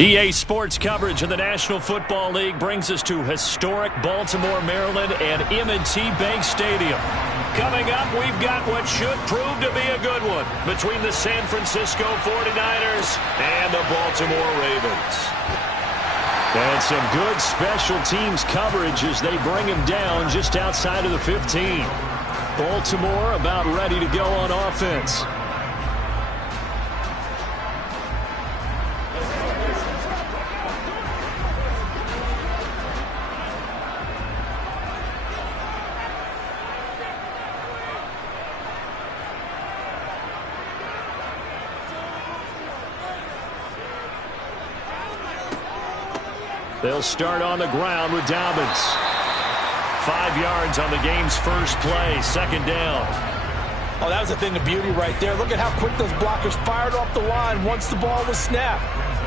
EA Sports coverage of the National Football League brings us to historic Baltimore, Maryland and M&T Bank Stadium. Coming up, we've got what should prove to be a good one between the San Francisco 49ers and the Baltimore Ravens. And some good special teams coverage as they bring him down just outside of the 15. Baltimore about ready to go on offense. They'll start on the ground with Dobbins. 5 yards on the game's first play, second down. Oh, that was a thing of beauty right there. Look at how quick those blockers fired off the line once the ball was snapped.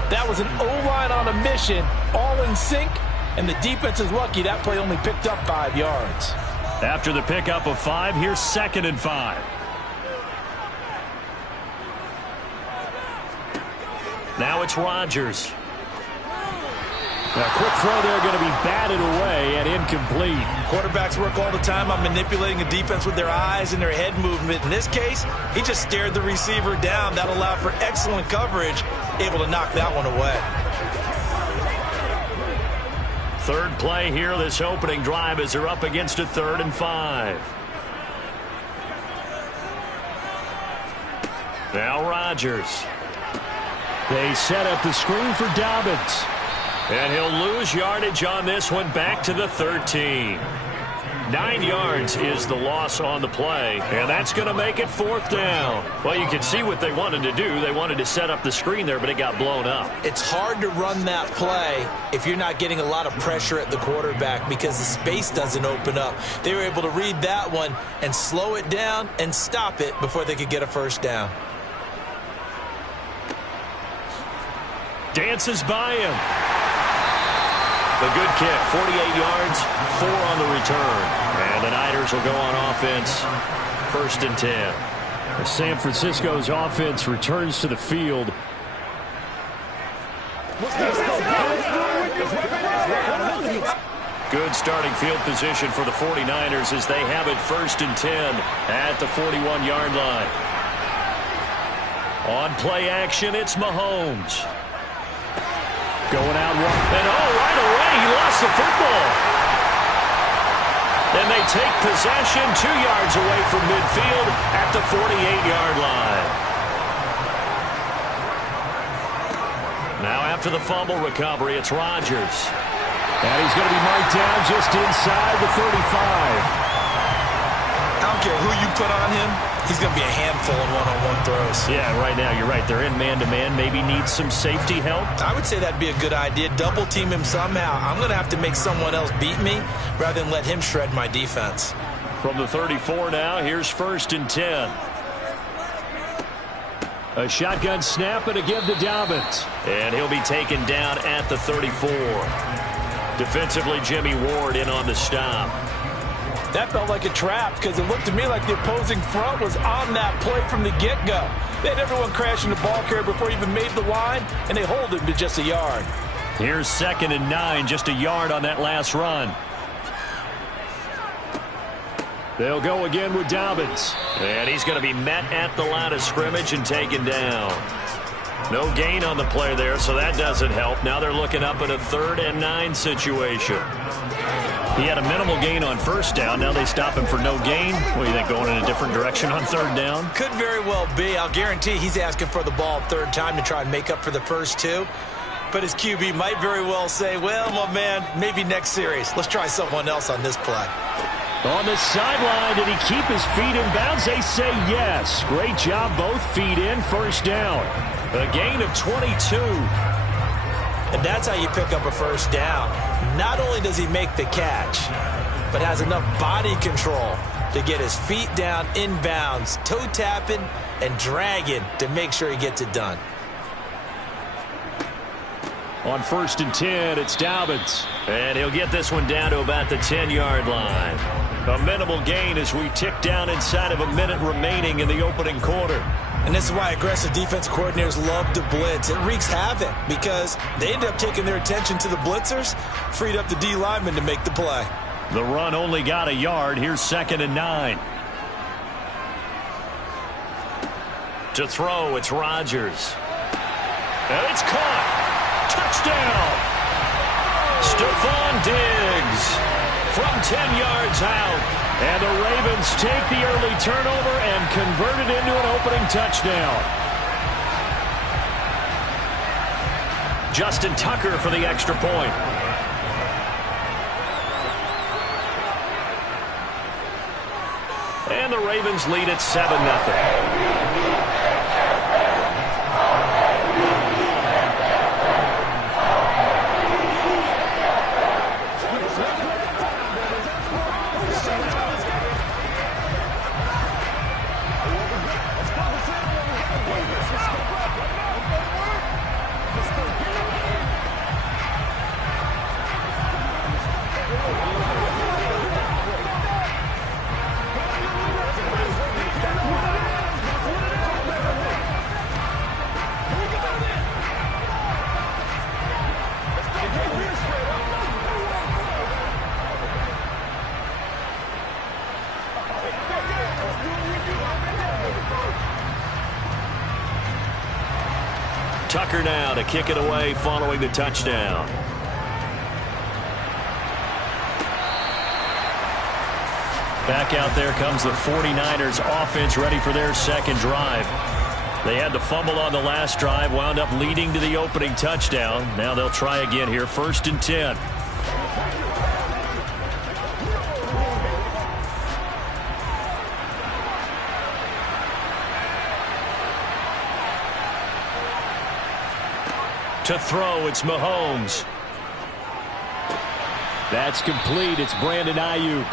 That was an O-line on a mission, all in sync, and the defense is lucky that play only picked up 5 yards. After the pickup of 5, here's 2nd and 5. Now it's Rodgers. A quick throw there going to be batted away and incomplete. Quarterbacks work all the time on manipulating a defense with their eyes and their head movement. In this case, he just stared the receiver down. That allowed for excellent coverage, able to knock that one away. Third play here, this opening drive as they're up against a 3rd and 5. Now Rodgers. They set up the screen for Dobbins. And he'll lose yardage on this one, back to the 13. 9 yards is the loss on the play, and that's going to make it 4th down. Well, you can see what they wanted to do. They wanted to set up the screen there, but it got blown up. It's hard to run that play if you're not getting a lot of pressure at the quarterback because the space doesn't open up. They were able to read that one and slow it down and stop it before they could get a first down. Dances by him. A good kick, 48 yards, 4 on the return. And the Niners will go on offense, 1st and 10. San Francisco's offense returns to the field. Good starting field position for the 49ers as they have it 1st and 10 at the 41-yard line. On play action, it's Mahomes. Going out one, and right away he lost the football. And they take possession 2 yards away from midfield at the 48-yard line. Now after the fumble recovery, it's Rodgers. And he's going to be marked down just inside the 35. I don't care who you put on him, he's going to be a handful in one-on-one throws. Yeah, right now you're right. They're in man-to-man. Maybe needs some safety help. I would say that'd be a good idea. Double team him somehow. I'm going to have to make someone else beat me rather than let him shred my defense. From the 34 now, here's 1st and 10. A shotgun snap and again to Dobbins. And he'll be taken down at the 34. Defensively, Jimmy Ward in on the stop. That felt like a trap because it looked to me like the opposing front was on that play from the get-go. They had everyone crashing the ball carrier before he even made the line, and they hold him to just a yard. Here's 2nd and 9, just a yard on that last run. They'll go again with Dobbins. And he's going to be met at the line of scrimmage and taken down. No gain on the play there, so that doesn't help. Now they're looking up at a 3rd and 9 situation. He had a minimal gain on 1st down. Now they stop him for no gain. What do you think, going in a different direction on 3rd down? Could very well be. I'll guarantee he's asking for the ball 3rd time to try and make up for the first 2. But his QB might very well say, well, my man, maybe next series. Let's try someone else on this play. On the sideline, did he keep his feet in bounds? They say yes. Great job, both feet in, 1st down. A gain of 22. And that's how you pick up a 1st down. Not only does he make the catch, but has enough body control to get his feet down in bounds, toe tapping and dragging to make sure he gets it done. On 1st and 10, it's Dobbins. And he'll get this one down to about the 10-yard line. A minimal gain as we tick down inside of a minute remaining in the opening quarter. And this is why aggressive defense coordinators love to blitz. It wreaks havoc because they end up taking their attention to the blitzers, freed up the D lineman to make the play. The run only got a yard. Here's 2nd and 9. To throw, it's Rodgers. And it's caught. Touchdown. Stephon Diggs from 10 yards out. And the Ravens take the early turnover and convert it into an opening touchdown. Justin Tucker for the extra point. And the Ravens lead at 7-0. Tucker now to kick it away following the touchdown. Back out there comes the 49ers offense ready for their second drive. They had to fumble on the last drive, wound up leading to the opening touchdown. Now they'll try again here, 1st and 10. To throw, it's Mahomes. That's complete. It's Brandon Ayuk.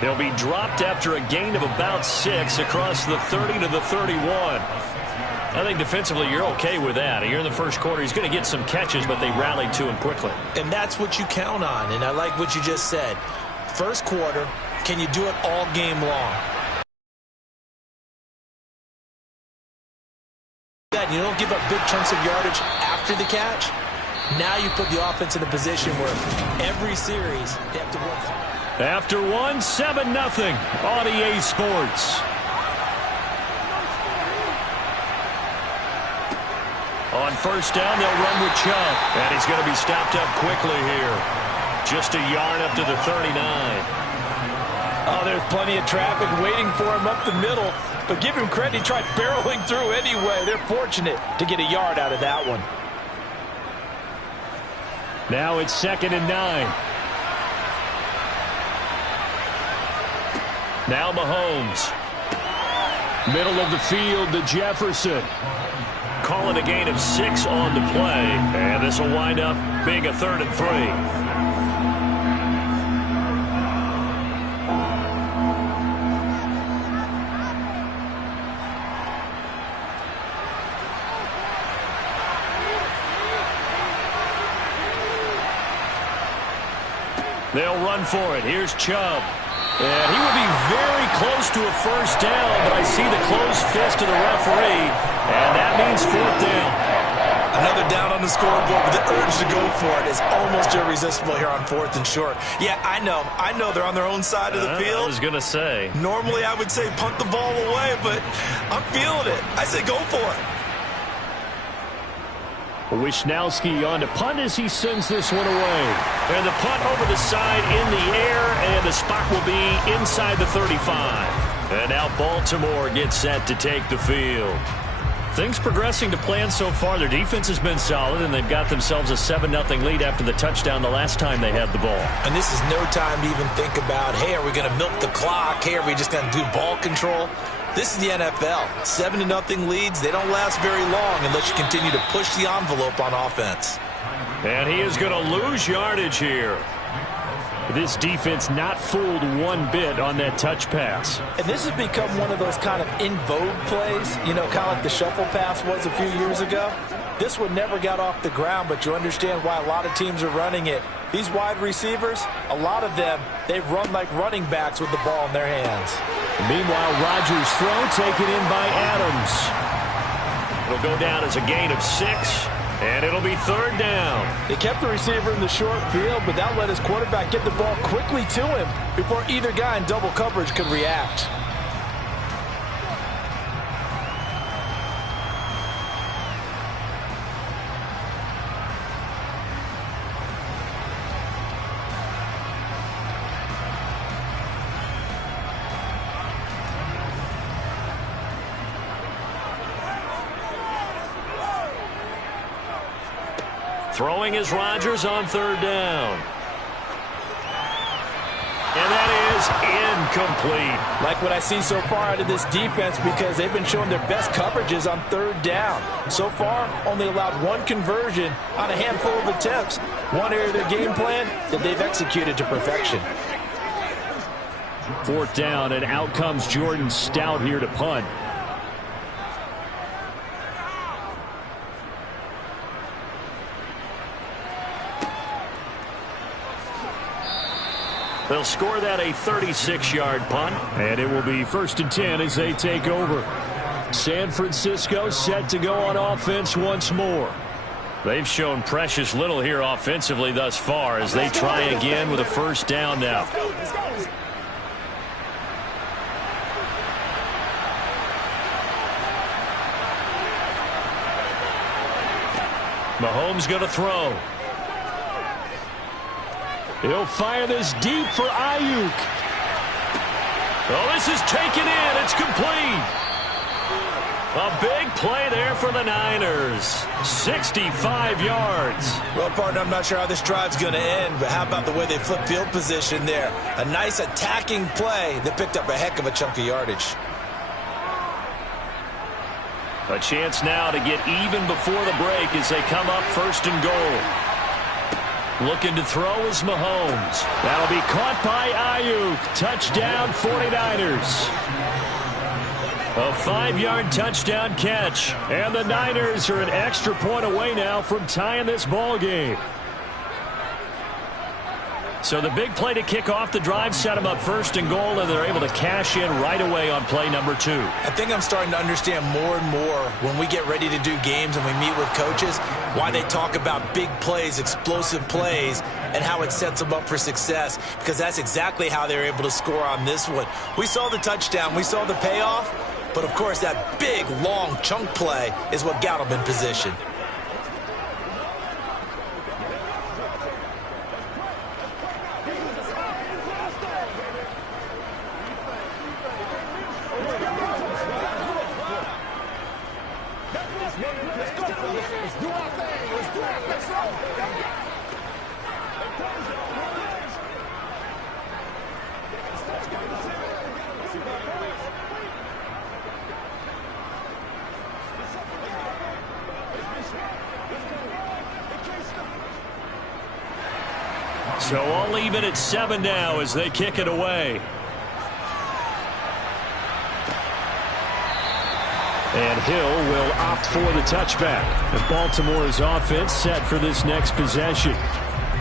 He'll be dropped after a gain of about 6 across the 30 to the 31. I think defensively you're okay with that. Here in the first quarter, he's going to get some catches, but they rallied to him quickly. And that's what you count on, and I like what you just said. First quarter, can you do it all game long? You don't give up big chunks of yardage after the catch. Now you put the offense in a position where every series they have to work hard. After 7-0 on EA Sports. On first down, they'll run with Chubb. And he's going to be stopped up quickly here. Just a yard up to the 39. Oh, there's plenty of traffic waiting for him up the middle. But give him credit, he tried barreling through anyway. They're fortunate to get a yard out of that one. Now it's 2nd and 9. Now Mahomes. Middle of the field to Jefferson. Call it a gain of 6 on the play. And this will wind up being a 3rd and 3. They'll run for it. Here's Chubb. And he will be very close to a first down, but I see the closed fist of the referee, and that means 4th down. Another down on the scoreboard, but the urge to go for it is almost irresistible here on 4th and short. Yeah, I know they're on their own side of the field. I was going to say. Normally I would say punt the ball away, but I'm feeling it. I say go for it. Wishnowski on to punt as he sends this one away. And the punt over the side in the air, and the spot will be inside the 35. And now Baltimore gets set to take the field. Things progressing to plan so far. Their defense has been solid, and they've got themselves a 7-0 lead after the touchdown the last time they had the ball. And this is no time to even think about, hey, are we going to milk the clock? Hey, are we just going to do ball control? This is the NFL. 7-0 leads, they don't last very long unless you continue to push the envelope on offense. And he is going to lose yardage here. This defense not fooled one bit on that touch pass. And this has become one of those kind of in vogue plays, you know, kind of like the shuffle pass was a few years ago. This one never got off the ground, but you understand why a lot of teams are running it. These wide receivers, a lot of them, they've run like running backs with the ball in their hands. Meanwhile, Rodgers' throw taken in by Adams. It'll go down as a gain of 6, and it'll be 3rd down. They kept the receiver in the short field, but that let his quarterback get the ball quickly to him before either guy in double coverage could react. Throwing is Rodgers on 3rd down. And that is incomplete. Like what I see so far out of this defense, because they've been showing their best coverages on 3rd down. So far, only allowed 1 conversion on a handful of attempts. One area of their game plan that they've executed to perfection. 4th down, and out comes Jordan Stout here to punt. They'll score that a 36-yard punt, and it will be 1st and 10 as they take over. San Francisco set to go on offense once more. They've shown precious little here offensively thus far as they try again with a 1st down now. Mahomes going to throw. He'll fire this deep for Ayuk. Oh, this is taken in. It's complete. A big play there for the Niners. 65 yards. Well, partner, I'm not sure how this drive's going to end, but how about the way they flip field position there? A nice attacking play that picked up a heck of a chunk of yardage. A chance now to get even before the break as they come up 1st and goal. Looking to throw is Mahomes. That'll be caught by Ayuk. Touchdown 49ers. A 5-yard touchdown catch. And the Niners are an extra point away now from tying this ball game. So the big play to kick off the drive set them up 1st and goal, and they're able to cash in right away on play number 2. I think I'm starting to understand more and more when we get ready to do games and we meet with coaches why they talk about big plays, explosive plays, and how it sets them up for success, because that's exactly how they're able to score on this one. We saw the touchdown. We saw the payoff. But, of course, that big, long chunk play is what got them in position. So all even at 7 now as they kick it away. And Hill will opt for the touchback. And Baltimore's offense set for this next possession.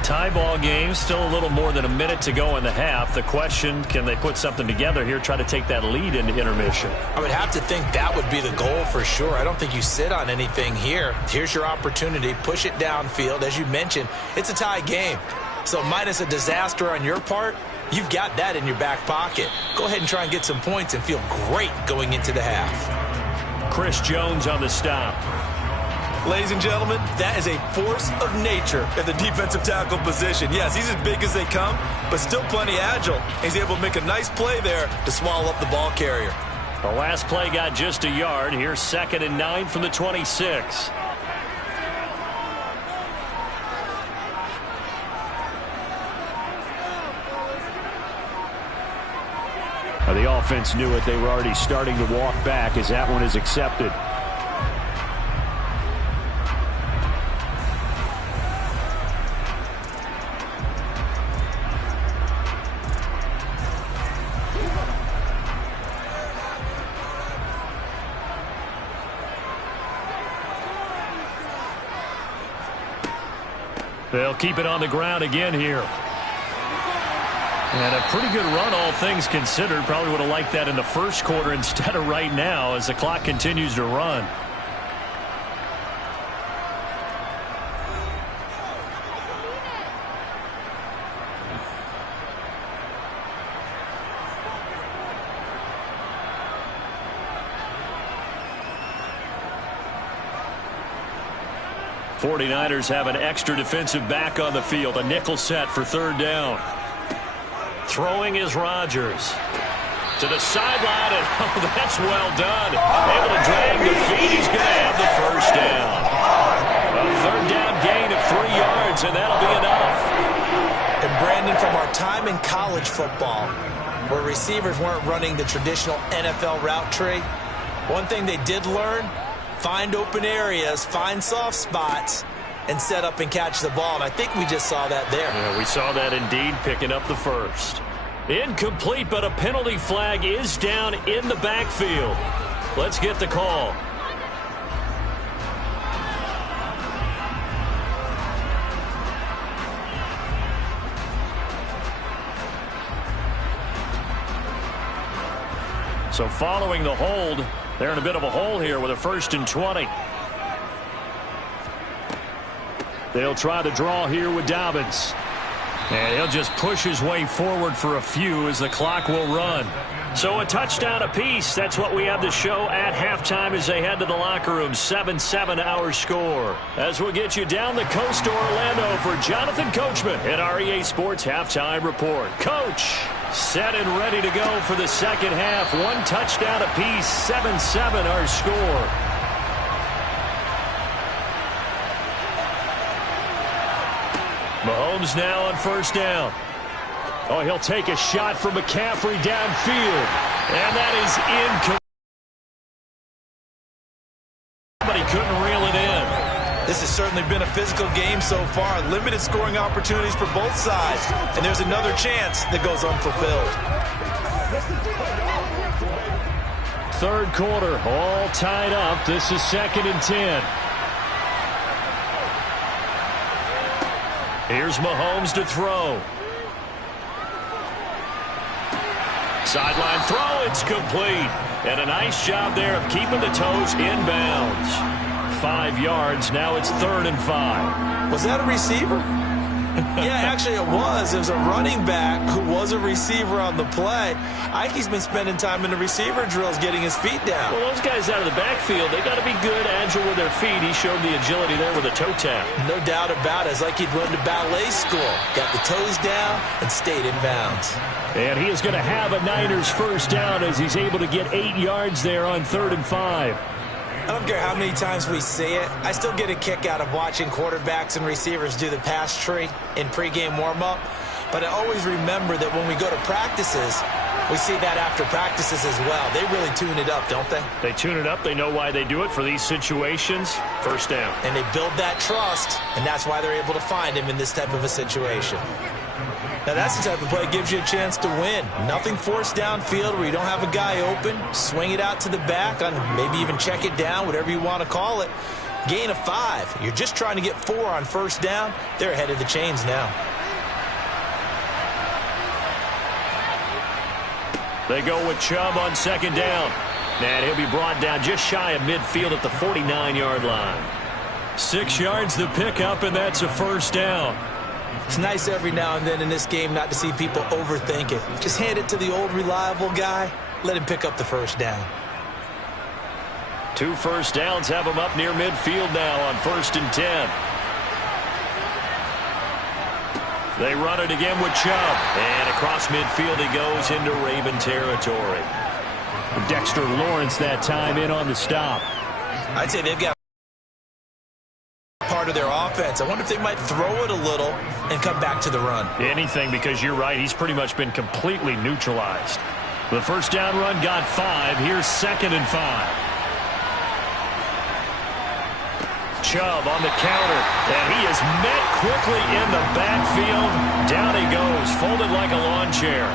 Tie ball game, still a little more than a minute to go in the half. The question, can they put something together here, try to take that lead into intermission? I would have to think that would be the goal for sure. I don't think you sit on anything here. Here's your opportunity. Push it downfield. As you mentioned, it's a tie game. So minus a disaster on your part, you've got that in your back pocket. Go ahead and try and get some points and feel great going into the half. Chris Jones on the stop. Ladies and gentlemen, that is a force of nature at the defensive tackle position. Yes, he's as big as they come, but still plenty agile. He's able to make a nice play there to swallow up the ball carrier. The last play got just a yard. Here's 2nd and 9 from the 26. The offense knew it. They were already starting to walk back as that one is accepted. They'll keep it on the ground again here. And a pretty good run, all things considered. Probably would have liked that in the first quarter instead of right now as the clock continues to run. 49ers have an extra defensive back on the field. A nickel set for third down. Throwing is Rodgers. To the sideline, and oh, that's well done. Able to drag the feet. He's going to have the first down. A third down gain of 3 yards, and that'll be enough. And Brandon, from our time in college football, where receivers weren't running the traditional NFL route tree, one thing they did learn, find open areas, find soft spots, and set up and catch the ball. And I think we just saw that there. Yeah, we saw that indeed, picking up the first. Incomplete, but a penalty flag is down in the backfield. Let's get the call. So following the hold, they're in a bit of a hole here with a 1st and 20. They'll try to draw here with Dobbins. And he'll just push his way forward for a few as the clock will run. So a touchdown apiece. That's what we have to show at halftime as they head to the locker room. 7-7 our score. As we'll get you down the coast to Orlando for Jonathan Coachman at our EA Sports Halftime Report. Coach, set and ready to go for the second half. 1 touchdown apiece. 7-7 our score. Mahomes now on first down. Oh, he'll take a shot from McCaffrey downfield. And that is incomplete. But he couldn't reel it in. This has certainly been a physical game so far. Limited scoring opportunities for both sides. And there's another chance that goes unfulfilled. Third quarter, all tied up. This is 2nd and 10. Here's Mahomes to throw. Sideline throw, it's complete. And a nice job there of keeping the toes inbounds. 5 yards, now it's 3rd and 5. Was that a receiver? Yeah, actually it was. It was a running back who was a receiver on the play. Ikey's been spending time in the receiver drills getting his feet down. Well, those guys out of the backfield, they got to be good, agile with their feet. He showed the agility there with a toe tap. No doubt about it. It's like he'd run to ballet school. Got the toes down and stayed in bounds. And he is going to have a Niners first down as he's able to get 8 yards there on 3rd and 5. I don't care how many times we see it. I still get a kick out of watching quarterbacks and receivers do the pass tree in pregame warm-up. But I always remember that when we go to practices, we see that after practices as well. They really tune it up, don't they? They tune it up. They know why they do it for these situations. First down. And they build that trust, and that's why they're able to find him in this type of a situation. Now, that's the type of play that gives you a chance to win. Nothing forced downfield where you don't have a guy open. Swing it out to the back, on maybe even check it down, whatever you want to call it. Gain of 5. You're just trying to get 4 on first down. They're ahead of the chains now. They go with Chubb on 2nd down. And he'll be brought down just shy of midfield at the 49-yard line. 6 yards the pickup, and that's a first down. It's nice every now and then in this game not to see people overthink it. Just hand it to the old reliable guy. Let him pick up the first down. 2 first downs have him up near midfield now on 1st and 10. They run it again with Chubb. And across midfield he goes into Raven territory. Dexter Lawrence that time in on the stop. I'd say they've got part of their offense. I wonder if they might throw it a little and come back to the run. Anything, because you're right. He's pretty much been completely neutralized. The first down run got 5. Here's 2nd and 5. Chubb on the counter, and he is met quickly in the backfield. Down he goes, folded like a lawn chair.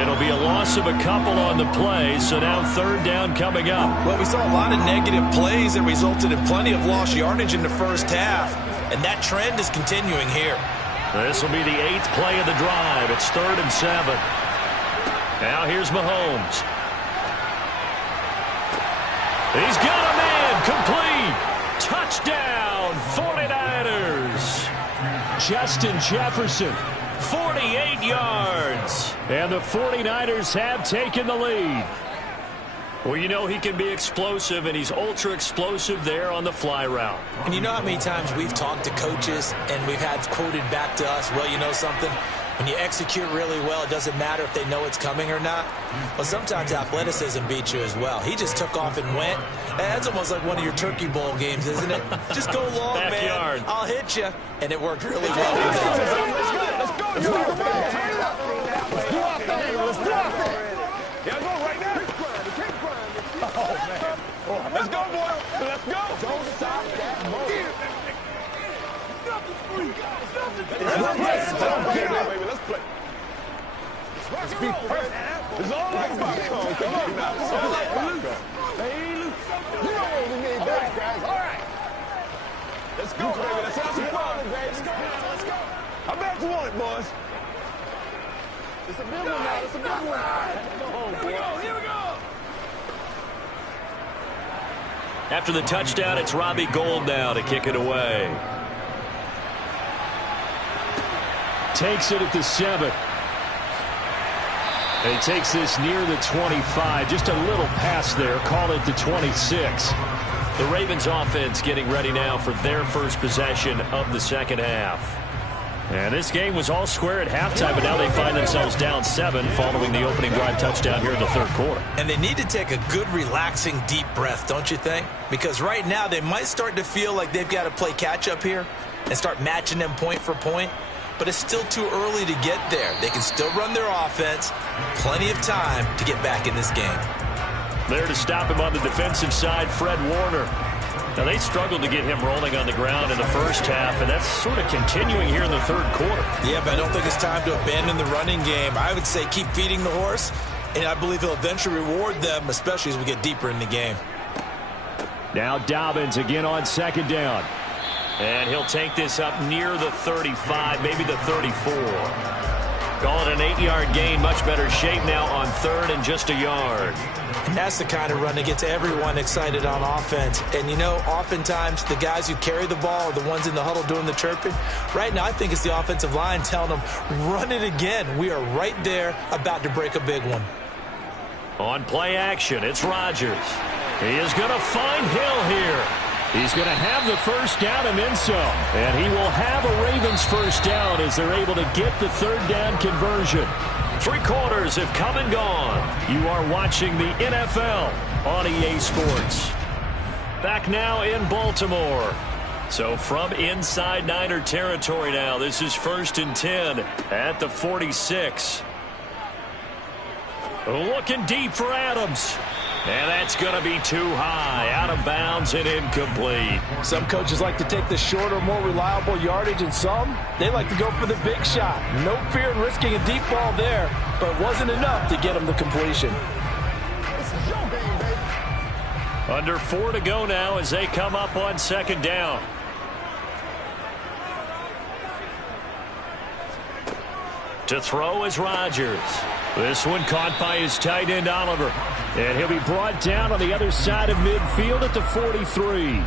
It'll be a loss of a couple on the play, so now 3rd down coming up. Well, we saw a lot of negative plays that resulted in plenty of lost yardage in the first half, and that trend is continuing here. This will be the 8th play of the drive. It's 3rd and 7. Now here's Mahomes. He's got a man, complete. Touchdown, 49ers. Justin Jefferson, 48 yards. And the 49ers have taken the lead. Well, you know he can be explosive, and he's ultra explosive there on the fly route. And you know how many times we've talked to coaches and we've had quoted back to us, well, you know something? When you execute really well, it doesn't matter if they know it's coming or not. Well, sometimes athleticism beats you as well. He just took off and went. That's almost like one of your Turkey Bowl games, isn't it? Just go long, Backyard. man. I'll hit you. And it worked really well. Let's go. Let's do our thing. Let's do our thing. Yeah, go right now. Oh, man. Let's go, boy. Let's go. Don't stop that motion. Let's play. Let's be perfect. It's all like popcorn. Come on now. It's all like popcorn. You know what we need, guys. All right. Let's go, baby. Let's have some fun, baby. Let's go. I bet you want it, boys. It's a big one now. It's a big one. Here we go. Here we go. After the touchdown, it's Robbie Gould now to kick it away. Takes it at the 7. And he takes this near the 25. Just a little pass there. Call it the 26. The Ravens offense getting ready now for their first possession of the second half. And this game was all square at halftime, but now they find themselves down 7 following the opening drive touchdown here in the third quarter. And they need to take a good, relaxing, deep breath, don't you think? Because right now they might start to feel like they've got to play catch-up here and start matching them point for point. But it's still too early to get there. They can still run their offense. Plenty of time to get back in this game. There to stop him on the defensive side, Fred Warner. Now, they struggled to get him rolling on the ground in the first half, and that's sort of continuing here in the third quarter. Yeah, but I don't think it's time to abandon the running game. I would say keep feeding the horse, and I believe he'll eventually reward them, especially as we get deeper in the game. Now Dobbins again on second down. And he'll take this up near the 35, maybe the 34. Call it an 8-yard gain. Much better shape now on third and just a yard. And that's the kind of run that gets everyone excited on offense. And, you know, oftentimes the guys who carry the ball are the ones in the huddle doing the chirping. Right now, I think it's the offensive line telling them, run it again. We are right there about to break a big one. On play action, it's Rodgers. He is going to find Hill here. He's going to have the first down and then some. And he will have a Ravens first down as they're able to get the third down conversion. 3 quarters have come and gone. You are watching the NFL on EA Sports. Back now in Baltimore. So from inside Niner territory now, this is 1st and 10 at the 46. Looking deep for Adams. And that's going to be too high, out of bounds and incomplete. Some coaches like to take the shorter, more reliable yardage, and some, they like to go for the big shot. No fear in risking a deep ball there, but it wasn't enough to get them the completion. Under 4 to go now as they come up on second down. To throw is Rodgers. This one caught by his tight end, Oliver. And he'll be brought down on the other side of midfield at the 43.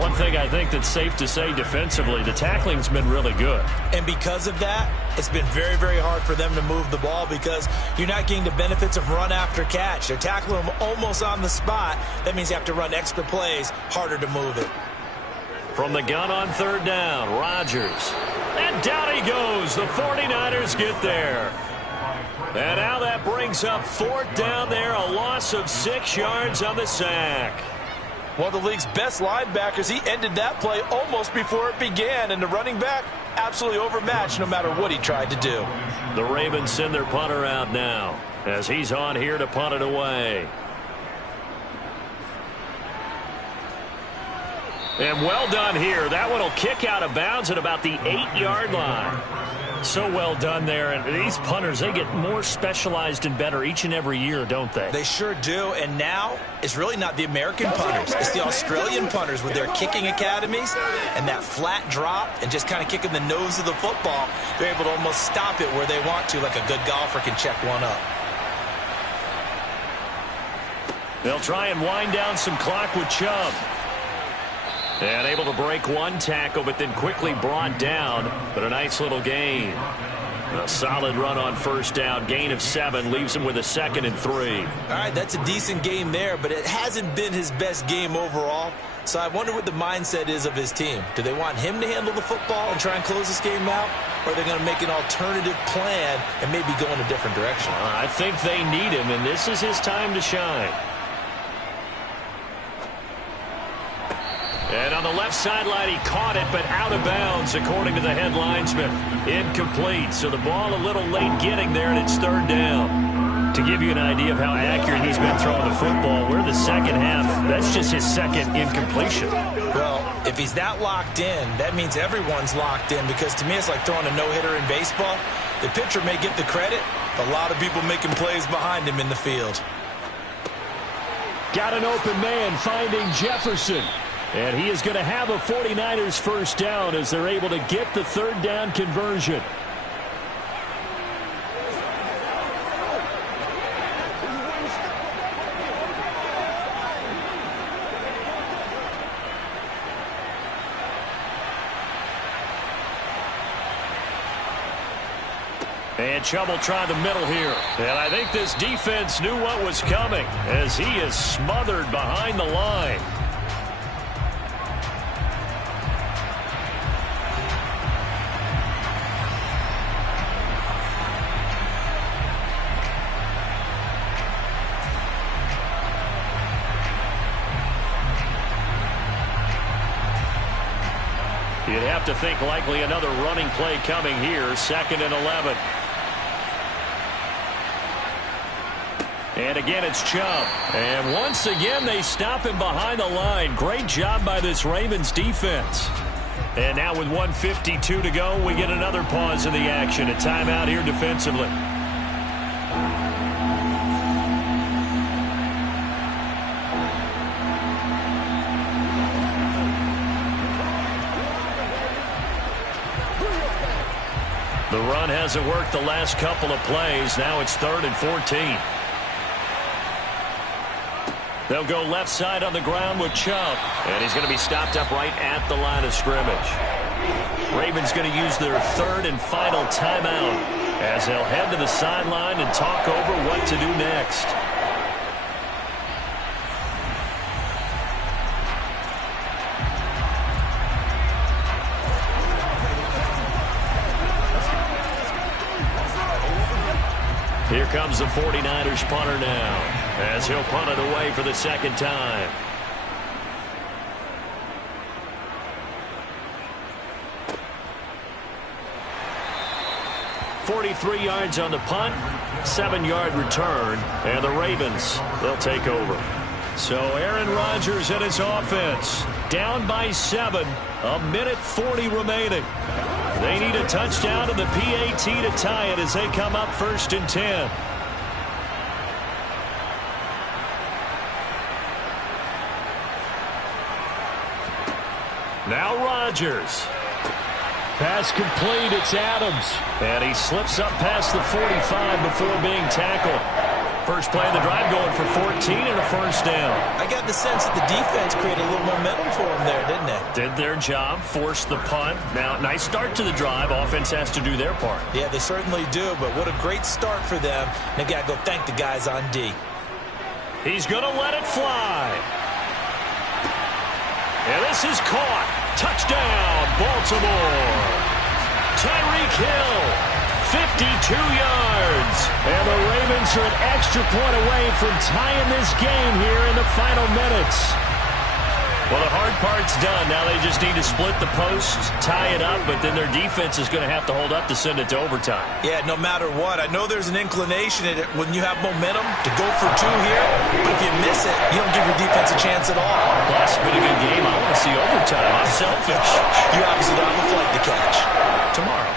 One thing I think that's safe to say defensively, the tackling's been really good. And because of that, it's been very, very hard for them to move the ball because you're not getting the benefits of run after catch. They're tackling them almost on the spot. That means you have to run extra plays, harder to move it. From the gun on third down, Rodgers. And down he goes. The 49ers get there. And now that brings up 4th down there, a loss of 6 yards on the sack. One of the league's best linebackers, he ended that play almost before it began, and the running back absolutely overmatched no matter what he tried to do. The Ravens send their punter out now as he's on here to punt it away. And well done here. That one will kick out of bounds at about the 8-yard line. So well done there. And these punters, they get more specialized and better each and every year, don't they? They sure do. And now it's really not the American punters. It's the Australian punters with their kicking academies and that flat drop and just kind of kicking the nose of the football. They're able to almost stop it where they want to, like a good golfer can check one up. They'll try and wind down some clock with Chubb. And able to break one tackle, but then quickly brought down. But a nice little gain. A solid run on first down. Gain of 7 leaves him with a 2nd and 3. All right, that's a decent game there, but it hasn't been his best game overall. So I wonder what the mindset is of his team. Do they want him to handle the football and try and close this game out? Or are they going to make an alternative plan and maybe go in a different direction? I think they need him, and this is his time to shine. And on the left sideline, he caught it, but out of bounds, according to the head linesman. Incomplete, so the ball a little late getting there, and it's 3rd down. To give you an idea of how accurate he's been throwing the football, we're in the second half. That's just his 2nd incompletion. Well, if he's that locked in, that means everyone's locked in, because to me it's like throwing a no-hitter in baseball. The pitcher may get the credit, a lot of people making plays behind him in the field. Got an open man finding Jefferson. And he is going to have a 49ers first down as they're able to get the 3rd down conversion. And Chubb will try the middle here. And I think this defense knew what was coming as he is smothered behind the line. You'd have to think likely another running play coming here. 2nd and 11. And again, it's Chubb. And once again, they stop him behind the line. Great job by this Ravens defense. And now with 1:52 to go, we get another pause in the action. A timeout here defensively. The run hasn't worked the last couple of plays. Now it's 3rd and 14. They'll go left side on the ground with Chubb. And he's going to be stopped up right at the line of scrimmage. Ravens going to use their 3rd and final timeout as they'll head to the sideline and talk over what to do next. Here comes the 49ers punter now as he'll punt it away for the 2nd time. .43 yards on the punt, 7-yard return, and the Ravens, they'll take over. So Aaron Rodgers and his offense down by 7, a minute 40 remaining. They need a touchdown to the PAT to tie it as they come up 1st and 10. Now Rodgers. Pass complete. It's Adams. And he slips up past the 45 before being tackled. First play of the drive going for 14 and a first down. I got the sense that the defense created a little momentum for them there, didn't they? Did their job, forced the punt. Now, nice start to the drive. Offense has to do their part. Yeah, they certainly do, but what a great start for them. They got to go thank the guys on D. He's going to let it fly. And this is caught. Touchdown, Baltimore. Tyreek Hill, 52 yards. And the Ravens are an extra point away from tying this game here in the final minutes. Well, the hard part's done. Now they just need to split the posts, tie it up, but then their defense is going to have to hold up to send it to overtime. Yeah, no matter what. I know there's an inclination in it when you have momentum to go for 2 here, but if you miss it, you don't give your defense a chance at all. Plus, it's been a good game. I want to see overtime. I'm selfish. You obviously don't have a flight to catch. Tomorrow.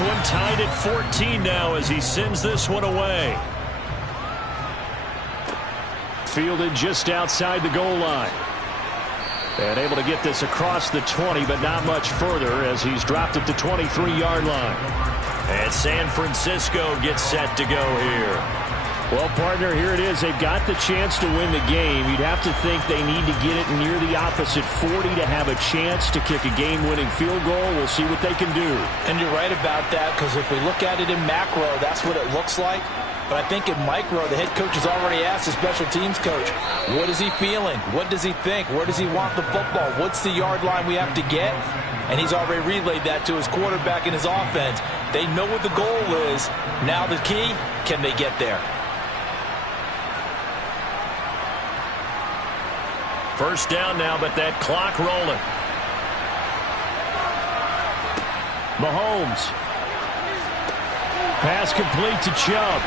This one tied at 14 now as he sends this one away. Fielded just outside the goal line. And able to get this across the 20, but not much further as he's dropped it to 23-yard line. And San Francisco gets set to go here. Well, partner, here it is. They've got the chance to win the game. You'd have to think they need to get it near the opposite 40 to have a chance to kick a game-winning field goal. We'll see what they can do. And you're right about that, because if we look at it in macro, that's what it looks like. But I think in micro, the head coach has already asked the special teams coach, what is he feeling? What does he think? Where does he want the football? What's the yard line we have to get? And he's already relayed that to his quarterback and his offense. They know what the goal is. Now the key, can they get there? First down now, but that clock rolling. Mahomes. Pass complete to Chubb.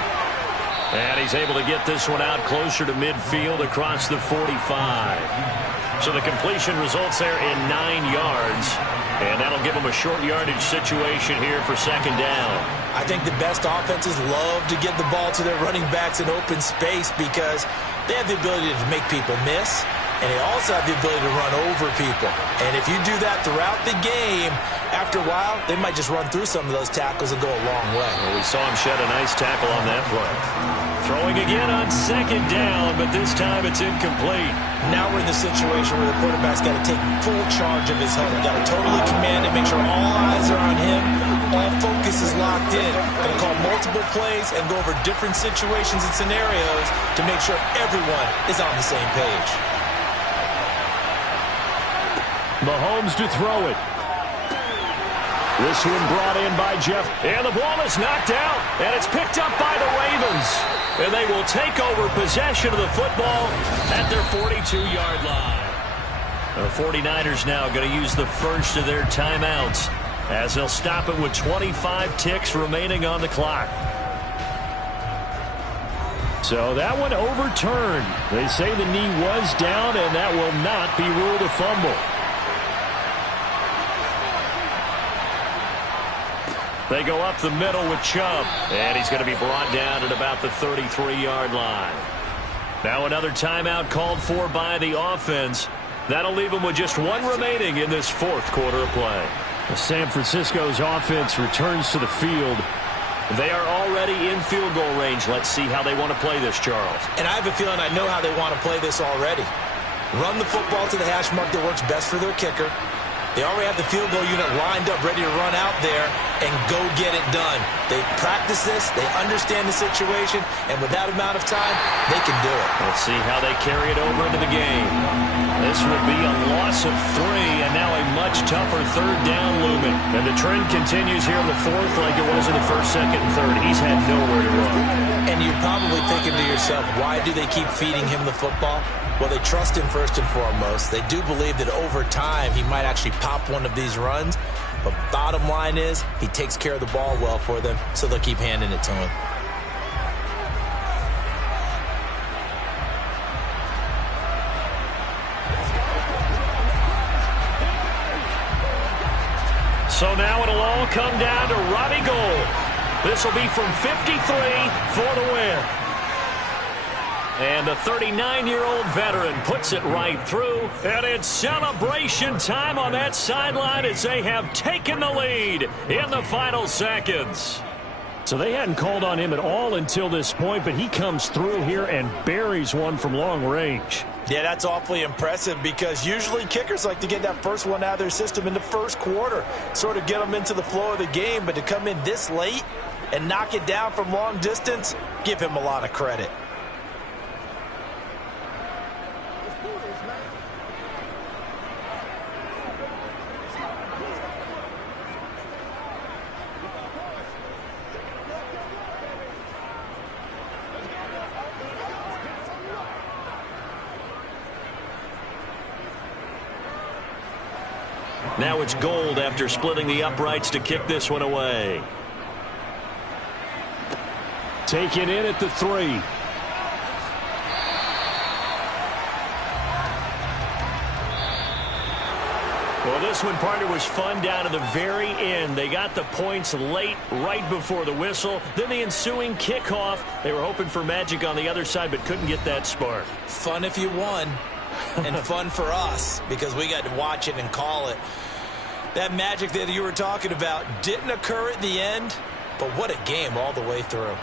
And he's able to get this one out closer to midfield across the 45. So the completion results there in 9 yards. And that'll give them a short yardage situation here for second down. I think the best offenses love to get the ball to their running backs in open space because they have the ability to make people miss. And they also have the ability to run over people. And if you do that throughout the game, after a while, they might just run through some of those tackles and go a long way. Well, we saw him shed a nice tackle on that play. Throwing again on second down, but this time it's incomplete. Now we're in the situation where the quarterback's got to take full charge of his huddle. Got to totally command it, make sure all eyes are on him. All focus is locked in. Going to call multiple plays and go over different situations and scenarios to make sure everyone is on the same page. Mahomes to throw it. This one brought in by Jeff. And the ball is knocked out. And it's picked up by the Ravens. And they will take over possession of the football at their 42-yard line. The 49ers now going to use the first of their timeouts as they'll stop it with 25 ticks remaining on the clock. So that one overturned. They say the knee was down, and that will not be ruled a fumble. They go up the middle with Chubb, and he's going to be brought down at about the 33-yard line. Now another timeout called for by the offense. That'll leave them with just one remaining in this fourth quarter of play. San Francisco's offense returns to the field. They are already in field goal range. Let's see how they want to play this, Charles. And I have a feeling I know how they want to play this already. Run the football to the hash mark that works best for their kicker. They already have the field goal unit lined up, ready to run out there and go get it done. They practice this, they understand the situation, and with that amount of time, they can do it. Let's see how they carry it over into the game. This will be a loss of 3, and now a much tougher third down looming. And the trend continues here in the fourth like it was in the first, second, and third. He's had nowhere to run. And you're probably thinking to yourself, why do they keep feeding him the football? Well, they trust him first and foremost. They do believe that over time he might actually pop one of these runs. But bottom line is he takes care of the ball well for them, so they'll keep handing it to him. So now it'll all come down to Robbie Gould. This will be from 53 for the win. And the 39-year-old veteran puts it right through. And it's celebration time on that sideline as they have taken the lead in the final seconds. So they hadn't called on him at all until this point, but he comes through here and buries one from long range. Yeah, that's awfully impressive because usually kickers like to get that first one out of their system in the first quarter, sort of get them into the flow of the game, but to come in this late and knock it down from long distance, give him a lot of credit. Now it's Gould after splitting the uprights to kick this one away. Taken in at the 3. Well, this one, partner, was fun down to the very end. They got the points late, right before the whistle. Then the ensuing kickoff. They were hoping for magic on the other side, but couldn't get that spark. Fun if you won, and fun for us because we got to watch it and call it. That magic that you were talking about didn't occur at the end, but what a game all the way through.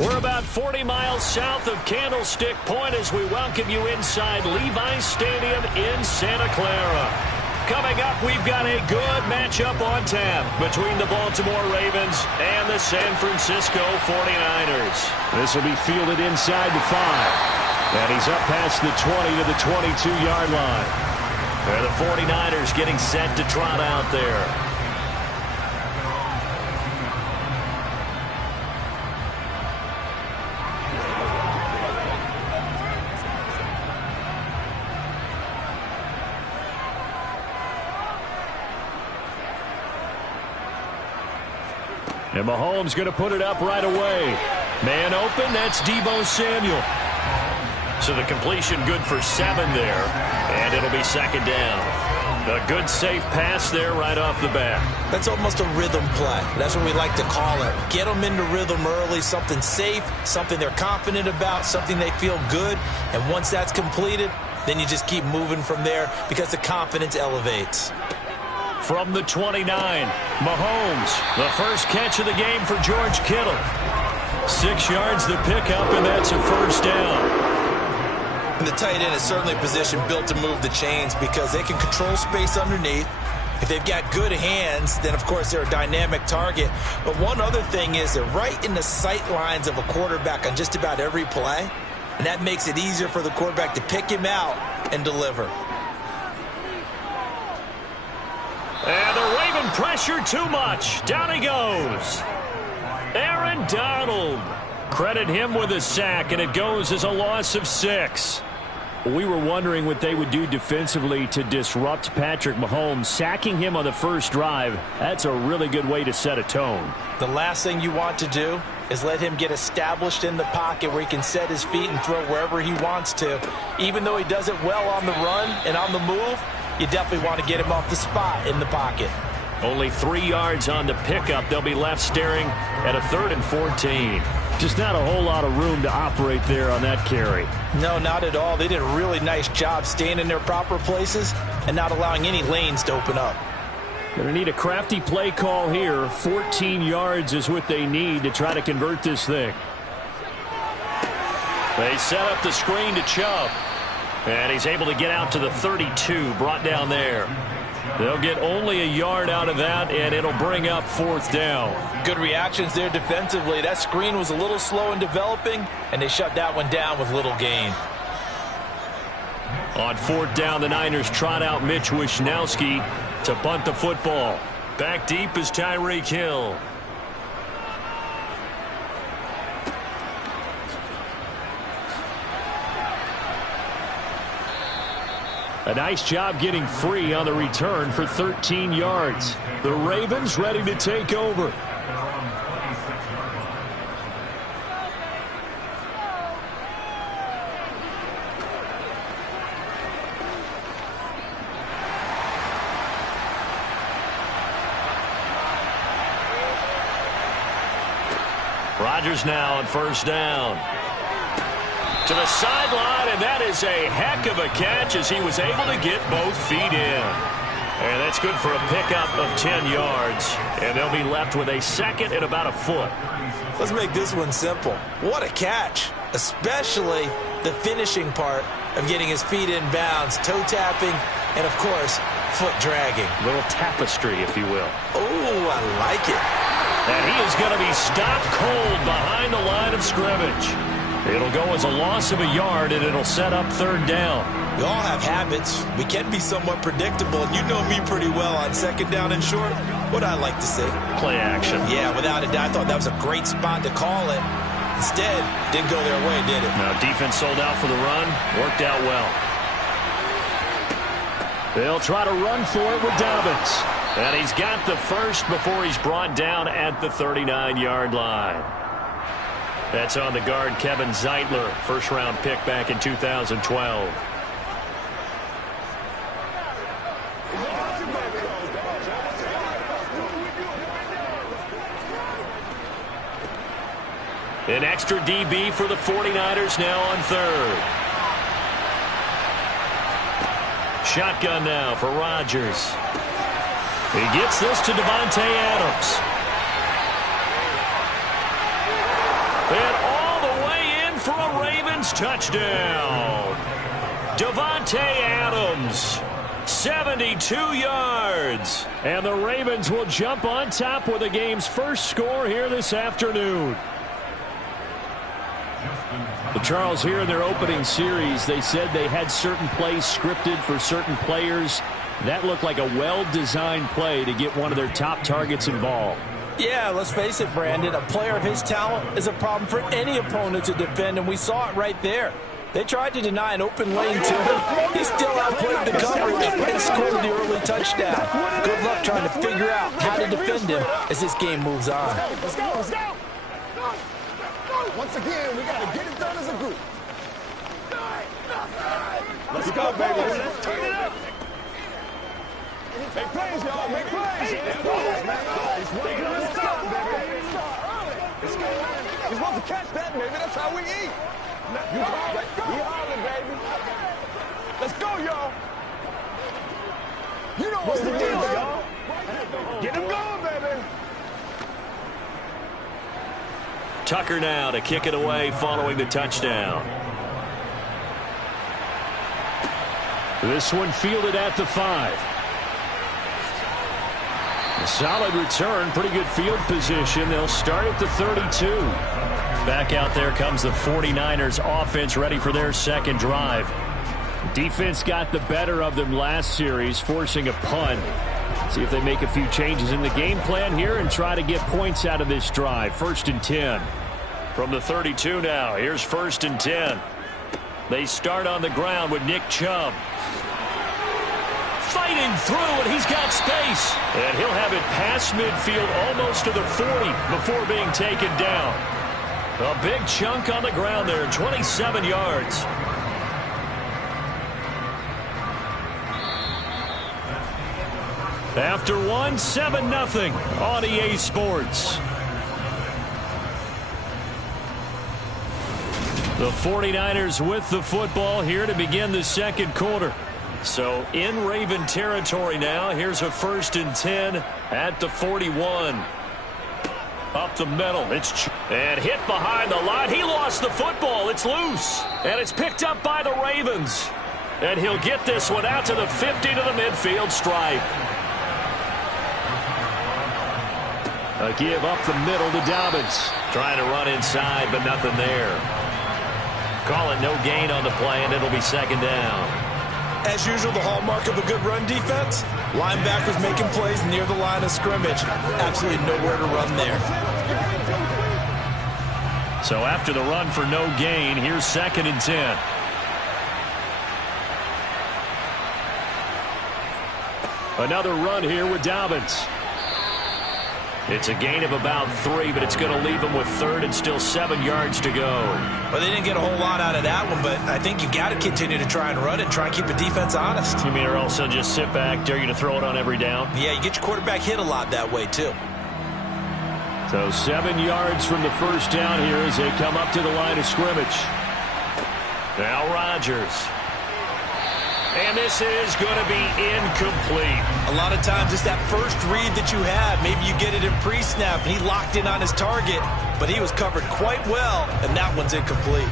We're about 40 miles south of Candlestick Point as we welcome you inside Levi's Stadium in Santa Clara. Coming up, we've got a good matchup on tap between the Baltimore Ravens and the San Francisco 49ers. This will be fielded inside the 5. And he's up past the 20 to the 22-yard line. And the 49ers getting set to trot out there. And Mahomes going to put it up right away. Man open, that's Deebo Samuel. So the completion good for 7 there. And it'll be second down. A good safe pass there right off the bat. That's almost a rhythm play. That's what we like to call it. Get them into rhythm early, something safe, something they're confident about, something they feel good. And once that's completed, then you just keep moving from there because the confidence elevates. From the 29, Mahomes, the first catch of the game for George Kittle. 6 yards the pickup, and that's a first down. And the tight end is certainly a position built to move the chains because they can control space underneath. If they've got good hands, then, of course, they're a dynamic target. But one other thing is they're right in the sight lines of a quarterback on just about every play, and that makes it easier for the quarterback to pick him out and deliver. And the Raven pressure too much. Down he goes. Aaron Donald. Credit him with a sack, and it goes as a loss of 6. We were wondering what they would do defensively to disrupt Patrick Mahomes. Sacking him on the first drive, that's a really good way to set a tone. The last thing you want to do is let him get established in the pocket where he can set his feet and throw wherever he wants to. Even though he does it well on the run and on the move, you definitely want to get him off the spot in the pocket. Only 3 yards on the pickup. They'll be left staring at a 3rd and 14. Just not a whole lot of room to operate there on that carry. No, not at all. They did a really nice job staying in their proper places and not allowing any lanes to open up. Going to need a crafty play call here. 14 yards is what they need to try to convert this thing. They set up the screen to Chubb. And he's able to get out to the 32, brought down there. They'll get only a yard out of that, and it'll bring up 4th down. Good reactions there defensively. That screen was a little slow in developing, and they shut that one down with little gain. On 4th down, the Niners trot out Mitch Wishnowsky to punt the football. Back deep is Tyreek Hill. A nice job getting free on the return for 13 yards. The Ravens ready to take over. Rodgers now on 1st down. To the sideline, and that is a heck of a catch as he was able to get both feet in. And that's good for a pickup of 10 yards. And they'll be left with a 2nd and about a foot. Let's make this one simple. What a catch, especially the finishing part of getting his feet in bounds, toe tapping, and, of course, foot dragging. A little tapestry, if you will. Oh, I like it. And he is going to be stopped cold behind the line of scrimmage. It'll go as a loss of a yard, and it'll set up 3rd down. We all have habits. We can be somewhat predictable, and you know me pretty well on 2nd down and short. What I like to say. Play action. Yeah, without a doubt. I thought that was a great spot to call it. Instead, didn't go their way, did it? Now, defense sold out for the run. Worked out well. They'll try to run for it with Dobbins. And he's got the first before he's brought down at the 39-yard line. That's on the guard, Kevin Zeitler, 1st-round pick back in 2012. An extra DB for the 49ers now on 3rd. Shotgun now for Rodgers. He gets this to Devontae Adams. And Ravens touchdown. Davante Adams, 72 yards. And the Ravens will jump on top with the game's first score here this afternoon. Well, Charles, here in their opening series, they said they had certain plays scripted for certain players. That looked like a well-designed play to get one of their top targets involved. Yeah, let's face it, Brandon. A player of his talent is a problem for any opponent to defend, and we saw it right there. They tried to deny an open lane to him. He still outplayed the coverage and scored the early touchdown. Good luck trying to figure out how to defend him as this game moves on. Let's go, let's go. Once again, we got to get it done as a group. Let's go, baby. Let's turn it up. Make plays, y'all. Make plays. He's supposed to catch that, baby. That's how we eat. You holler. We holler, baby. Let's go, y'all. You know what's the deal, y'all. Get him going, baby. Tucker now to kick it away following the touchdown. This one fielded at the 5. A solid return, pretty good field position. They'll start at the 32. Back out there comes the 49ers offense ready for their second drive. Defense got the better of them last series, forcing a punt. See if they make a few changes in the game plan here and try to get points out of this drive. 1st and 10. From the 32 now, here's 1st and 10. They start on the ground with Nick Chubb. Fighting through, and he's got space. And he'll have it past midfield almost to the 40 before being taken down. A big chunk on the ground there, 27 yards. After one, 7-0 on EA Sports. The 49ers with the football here to begin the second quarter. So in Raven territory now. Here's a 1st and 10 at the 41. Up the middle. And hit behind the line. He lost the football. It's loose. And it's picked up by the Ravens. And he'll get this one out to the 50 to the midfield stripe. A give up the middle to Dobbins. Trying to run inside, but nothing there. Call it no gain on the play, and it'll be 2nd down. As usual, the hallmark of a good run defense, linebackers making plays near the line of scrimmage. Absolutely nowhere to run there. So after the run for no gain, here's 2nd and 10. Another run here with Dobbins. It's a gain of about 3, but it's going to leave them with 3rd and still 7 yards to go. Well, they didn't get a whole lot out of that one, but I think you've got to continue to try and run it, try and keep the defense honest. You mean or else they'll just sit back, dare you to throw it on every down? Yeah, you get your quarterback hit a lot that way, too. So 7 yards from the first down here as they come up to the line of scrimmage. Now Rodgers. And this is going to be incomplete. A lot of times it's that first read that you have. Maybe you get it in pre-snap, and he locked in on his target, but he was covered quite well, and that one's incomplete.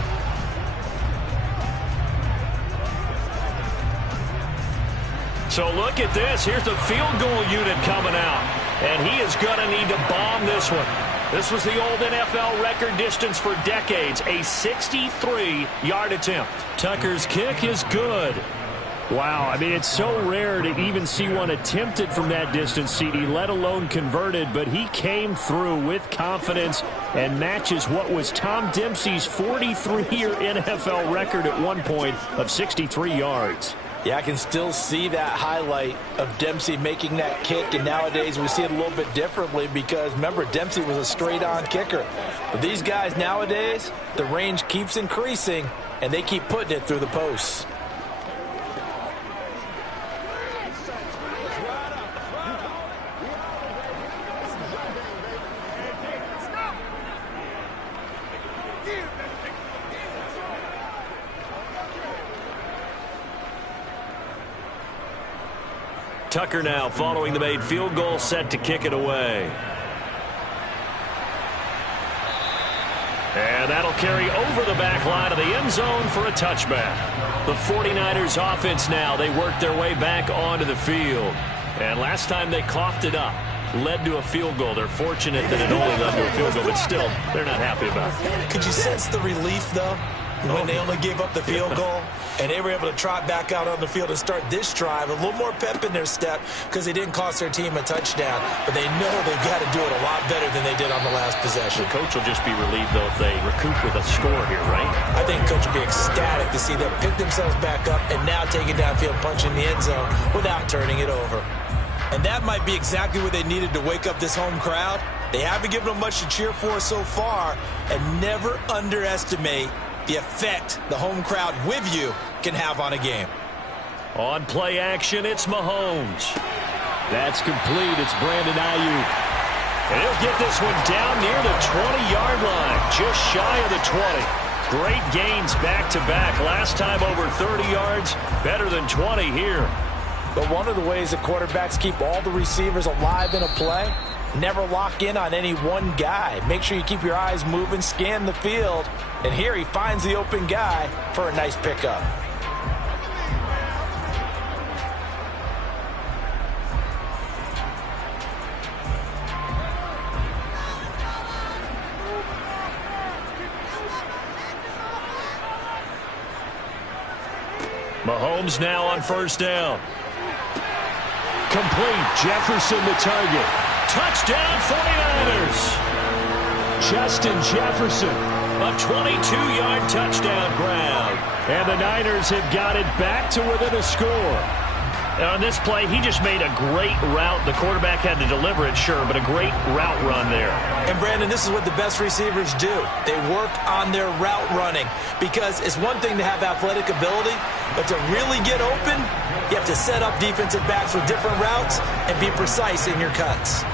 So look at this. Here's the field goal unit coming out, and he is going to need to bomb this one. This was the old NFL record distance for decades, a 63-yard attempt. Tucker's kick is good. Wow, I mean, it's so rare to even see one attempted from that distance, CD, let alone converted, but he came through with confidence and matches what was Tom Dempsey's 43-year NFL record at one point of 63 yards. Yeah, I can still see that highlight of Dempsey making that kick, and nowadays we see it a little bit differently because, remember, Dempsey was a straight-on kicker. But these guys nowadays, the range keeps increasing, and they keep putting it through the posts. Tucker now following the made field goal, set to kick it away. And that'll carry over the back line of the end zone for a touchback. The 49ers offense now, they work their way back onto the field. And last time they coughed it up, led to a field goal. They're fortunate that it only led to a field goal, but still, they're not happy about it. Could you sense the relief, though, when they only gave up the field goal? And they were able to trot back out on the field and start this drive. A little more pep in their step because they didn't cost their team a touchdown. But they know they've got to do it a lot better than they did on the last possession. The coach will just be relieved, though, if they recoup with a score here, right? I think coach will be ecstatic to see them pick themselves back up and now take it downfield, punching the end zone without turning it over. And that might be exactly what they needed to wake up this home crowd. They haven't given them much to cheer for so far, and never underestimate the effect the home crowd with you can have on a game. On play action, it's Mahomes. That's complete. It's Brandon Ayuk. And he'll get this one down near the 20-yard line, just shy of the 20. Great gains back-to-back. Last time over 30 yards, better than 20 here. But one of the ways that quarterbacks keep all the receivers alive in a play, never lock in on any one guy. Make sure you keep your eyes moving, scan the field. And here he finds the open guy for a nice pickup. Mahomes now on first down. Complete. Jefferson the target. Touchdown 49ers. Justin Jefferson, a 22-yard touchdown grab. And the Niners have got it back to within a score. And on this play, he just made a great route. The quarterback had to deliver it, sure, but a great route run there. And, Brandon, this is what the best receivers do. They work on their route running because it's one thing to have athletic ability, but to really get open, you have to set up defensive backs with different routes and be precise in your cuts.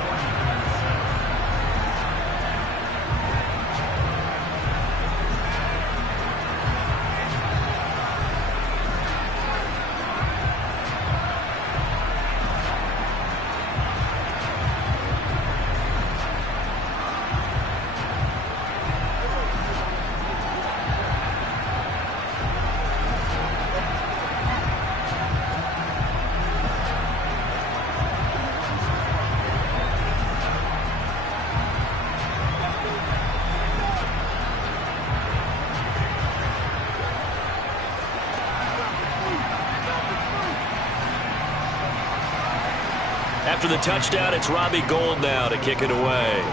After the touchdown, it's Robbie Gould now to kick it away.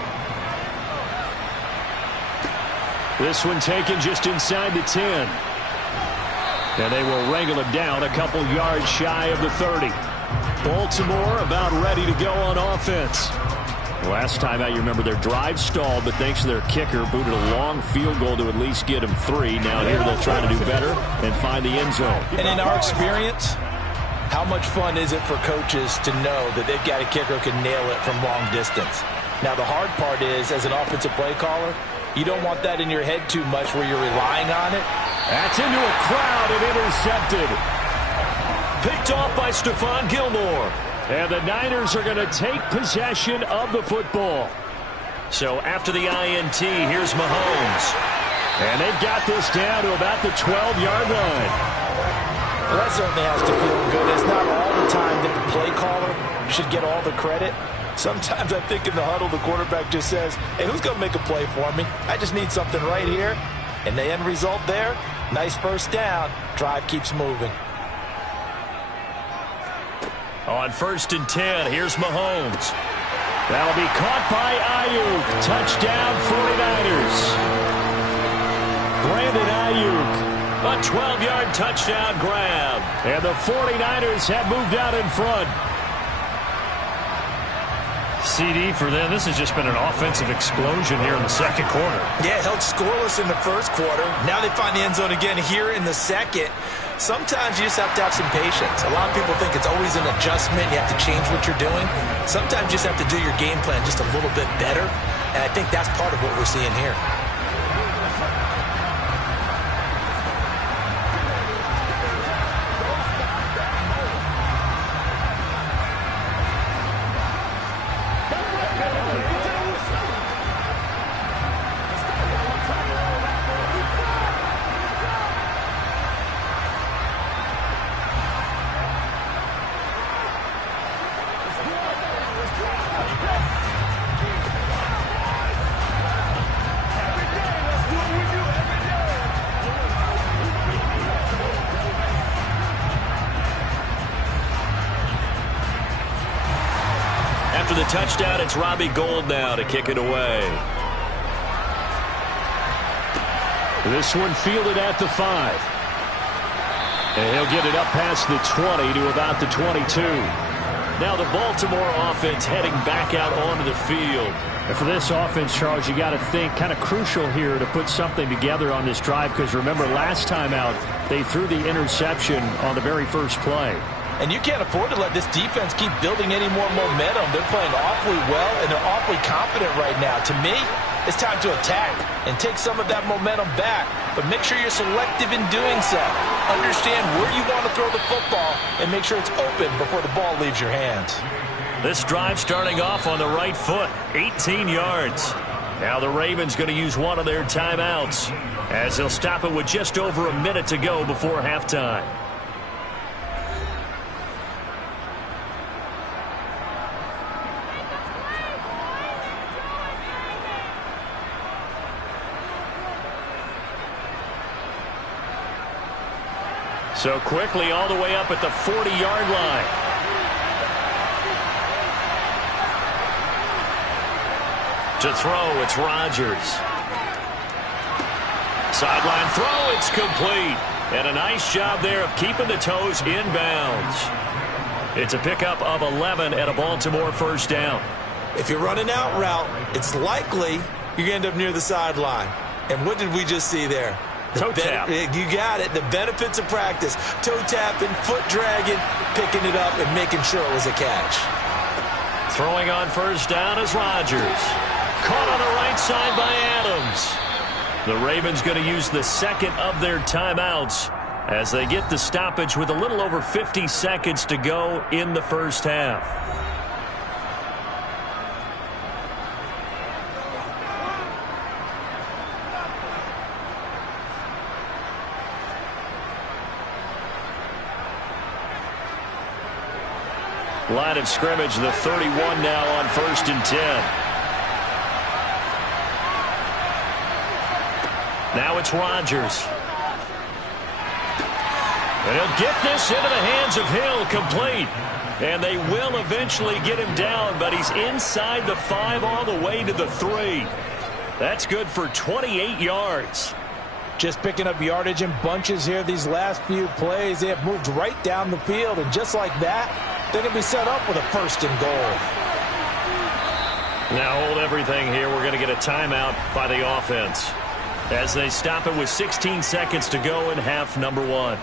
This one taken just inside the 10. And they will wrangle him down a couple yards shy of the 30. Baltimore about ready to go on offense. Last time out, you remember their drive stalled, but thanks to their kicker, booted a long field goal to at least get them 3. Now here they'll try to do better and find the end zone. And in our experience, how much fun is it for coaches to know that they've got a kicker who can nail it from long distance? Now, the hard part is, as an offensive play caller, you don't want that in your head too much where you're relying on it. That's into a crowd and intercepted. Picked off by Stephon Gilmore. And the Niners are going to take possession of the football. So after the INT, here's Mahomes. And they've got this down to about the 12-yard line. Well, that certainly has to feel good. It's not all the time that the play caller should get all the credit. Sometimes I think in the huddle, the quarterback just says, hey, who's going to make a play for me? I just need something right here. And the end result there, nice first down. Drive keeps moving. On 1st and 10, here's Mahomes. That'll be caught by Ayuk. Touchdown 49ers. Brandon Ayuk. A 12-yard touchdown grab. And the 49ers have moved out in front. CD for them. This has just been an offensive explosion here in the second quarter. Yeah, held scoreless in the first quarter. Now they find the end zone again here in the second. Sometimes you just have to have some patience. A lot of people think it's always an adjustment. You have to change what you're doing. Sometimes you just have to do your game plan just a little bit better. And I think that's part of what we're seeing here. After the touchdown, it's Robbie Gould now to kick it away. This one fielded at the 5. And he'll get it up past the 20 to about the 22. Now the Baltimore offense heading back out onto the field. And for this offense, Charles, you got to think kind of crucial here to put something together on this drive, because remember last time out they threw the interception on the very first play. And you can't afford to let this defense keep building any more momentum. They're playing awfully well, and they're awfully confident right now. To me, it's time to attack and take some of that momentum back. But make sure you're selective in doing so. Understand where you want to throw the football and make sure it's open before the ball leaves your hands. This drive starting off on the right foot, 18 yards. Now the Ravens going to use one of their timeouts as they'll stop it with just over a minute to go before halftime. So quickly all the way up at the 40-yard line. To throw, it's Rodgers. Sideline throw, it's complete. And a nice job there of keeping the toes inbounds. It's a pickup of 11 and a Baltimore first down. If you're running out route, it's likely you're going to end up near the sideline. And what did we just see there? Toe tap. You got it. The benefits of practice. Toe tapping, foot dragging, picking it up, and making sure it was a catch. Throwing on first down is Rodgers. Caught on the right side by Adams. The Ravens going to use the second of their timeouts as they get the stoppage with a little over 50 seconds to go in the first half. Line of scrimmage, the 31 now on 1st and 10. Now it's Rodgers. And he'll get this into the hands of Hill, complete. And they will eventually get him down, but he's inside the 5 all the way to the 3. That's good for 28 yards. Just picking up yardage in bunches here these last few plays. They have moved right down the field, and just like that, they're going to be set up with a 1st and goal. Now hold everything here. We're going to get a timeout by the offense as they stop it with 16 seconds to go in half number 1.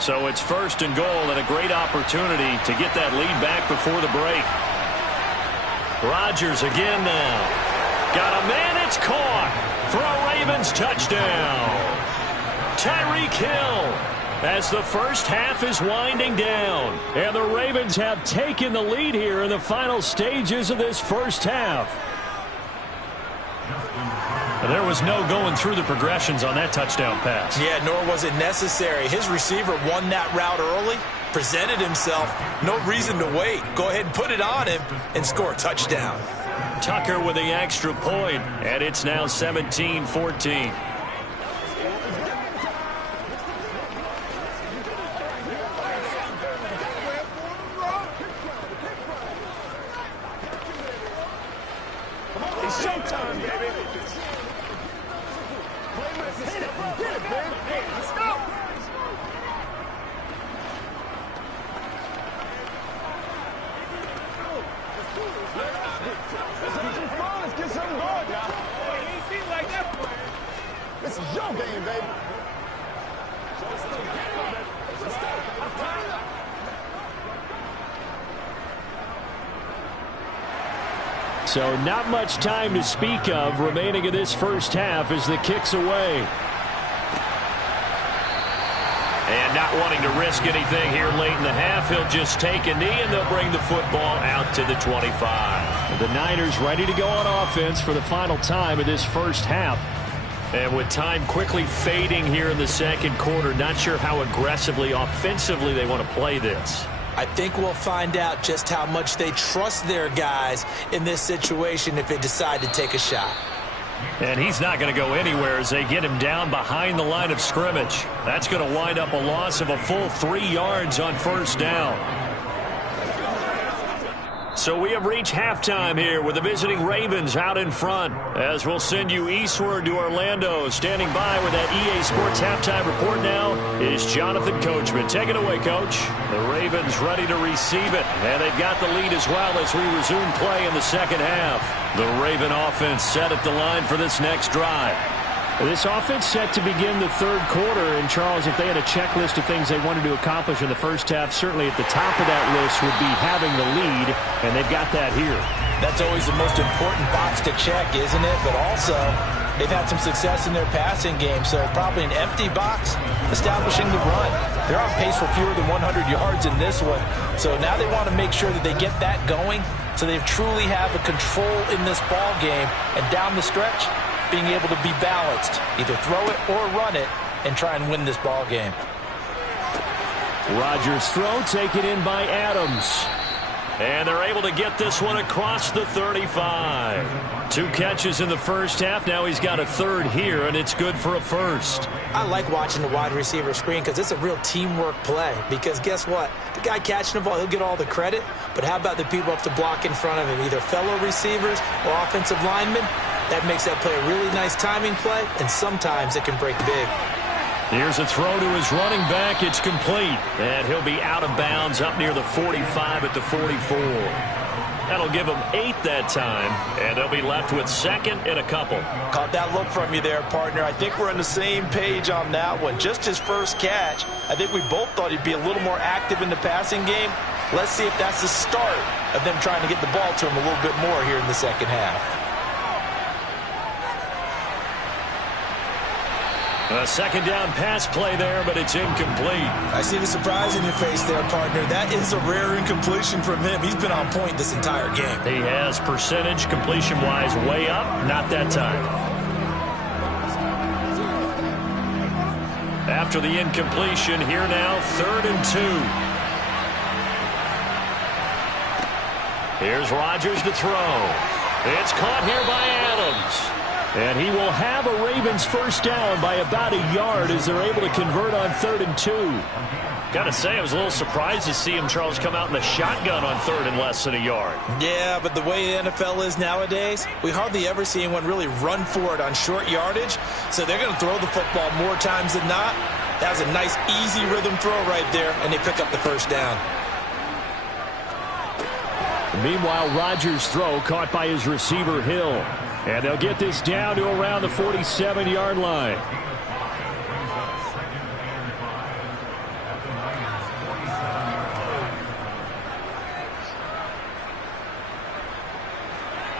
So it's 1st and goal and a great opportunity to get that lead back before the break. Rodgers again now. Got a man, it's caught for a Ravens touchdown. Tyreek Hill as the first half is winding down. And the Ravens have taken the lead here in the final stages of this first half. And there was no going through the progressions on that touchdown pass. Yeah, nor was it necessary. His receiver won that route early, presented himself. No reason to wait. Go ahead and put it on him and score a touchdown. Tucker with the extra point, and it's now 17-14. It's showtime, baby. Let's go. Let's get something going, y'all. He ain't seen like that before. This is your game, baby. Let's go. So not much time to speak of remaining in this first half as the kick's away. And not wanting to risk anything here late in the half, he'll just take a knee and they'll bring the football out to the 25. The Niners ready to go on offense for the final time of this first half. And with time quickly fading here in the second quarter, not sure how aggressively, offensively they want to play this. I think we'll find out just how much they trust their guys in this situation if they decide to take a shot. And he's not going to go anywhere as they get him down behind the line of scrimmage. That's going to wind up a loss of a full 3 yards on first down. So we have reached halftime here with the visiting Ravens out in front. As we'll send you eastward to Orlando. Standing by with that EA Sports halftime report now is Jonathan Coachman. Take it away, Coach. The Ravens ready to receive it. And they've got the lead as well as we resume play in the second half. The Raven offense set at the line for this next drive. This offense set to begin the third quarter. And, Charles, if they had a checklist of things they wanted to accomplish in the first half, certainly at the top of that list would be having the lead, and they've got that here. That's always the most important box to check, isn't it? But also, they've had some success in their passing game, so probably an empty box establishing the run. They're on pace for fewer than 100 yards in this one. So now they want to make sure that they get that going so they truly have a control in this ball game. And down the stretch, being able to be balanced, either throw it or run it, and try and win this ball game. Rodgers' throw taken in by Adams. And they're able to get this one across the 35. 2 catches in the first half. Now he's got a third here, and it's good for a first. I like watching the wide receiver screen because it's a real teamwork play. Because guess what? The guy catching the ball, he'll get all the credit. But how about the people up to block in front of him, either fellow receivers or offensive linemen? That makes that play a really nice timing play, and sometimes it can break big. Here's a throw to his running back. It's complete. And he'll be out of bounds up near the 45 at the 44. That'll give him 8 that time, and they'll be left with second and a couple. Caught that look from you there, partner. I think we're on the same page on that one. Just his first catch, I think we both thought he'd be a little more active in the passing game. Let's see if that's the start of them trying to get the ball to him a little bit more here in the second half. A second down pass play there, but it's incomplete. I see the surprise in your face there, partner. That is a rare incompletion from him. He's been on point this entire game. He has percentage completion-wise way up. Not that time. After the incompletion, here now, 3rd and 2. Here's Rodgers to throw. It's caught here by Adams. And he will have a Ravens first down by about a yard as they're able to convert on 3rd and 2. Got to say, I was a little surprised to see him, Charles, come out in the shotgun on 3rd and less than a yard. Yeah, but the way the NFL is nowadays, we hardly ever see anyone really run for it on short yardage. So they're going to throw the football more times than not. That was a nice, easy rhythm throw right there, and they pick up the first down. Meanwhile, Rodgers' throw caught by his receiver, Hill. And they'll get this down to around the 47-yard line.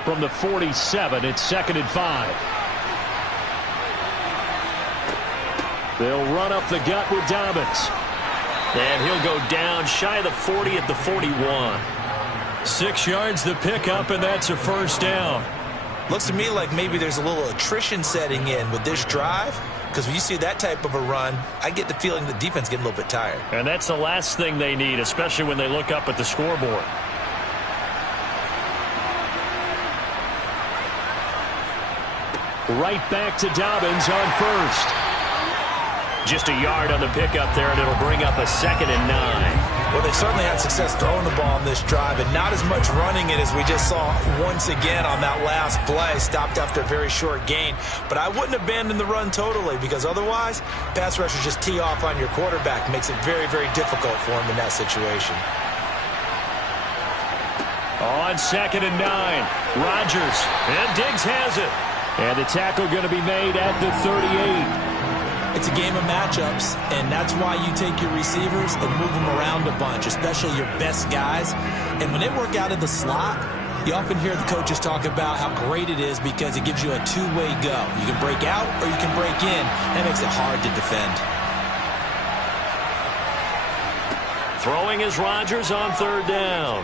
From the 47, it's 2nd and 5. They'll run up the gut with Dobbins. And he'll go down shy of the 40 at the 41. 6 yards the pickup, and that's a first down. Looks to me like maybe there's a little attrition setting in with this drive, because when you see that type of a run, I get the feeling the defense getting a little bit tired. And that's the last thing they need, especially when they look up at the scoreboard. Right back to Dobbins on first. Just a yard on the pickup there, and it'll bring up a 2nd and 9. Well, they certainly had success throwing the ball on this drive, and not as much running it as we just saw once again on that last play. Stopped after a very short gain. But I wouldn't abandon the run totally, because otherwise, pass rushers just tee off on your quarterback. Makes it very, very difficult for him in that situation. On 2nd and 9, Rodgers, and Diggs has it. And the tackle going to be made at the 38. It's a game of matchups, and that's why you take your receivers and move them around a bunch, especially your best guys. And when they work out of the slot, you often hear the coaches talk about how great it is because it gives you a two-way go. You can break out or you can break in. That makes it hard to defend. Throwing is Rodgers on 3rd down.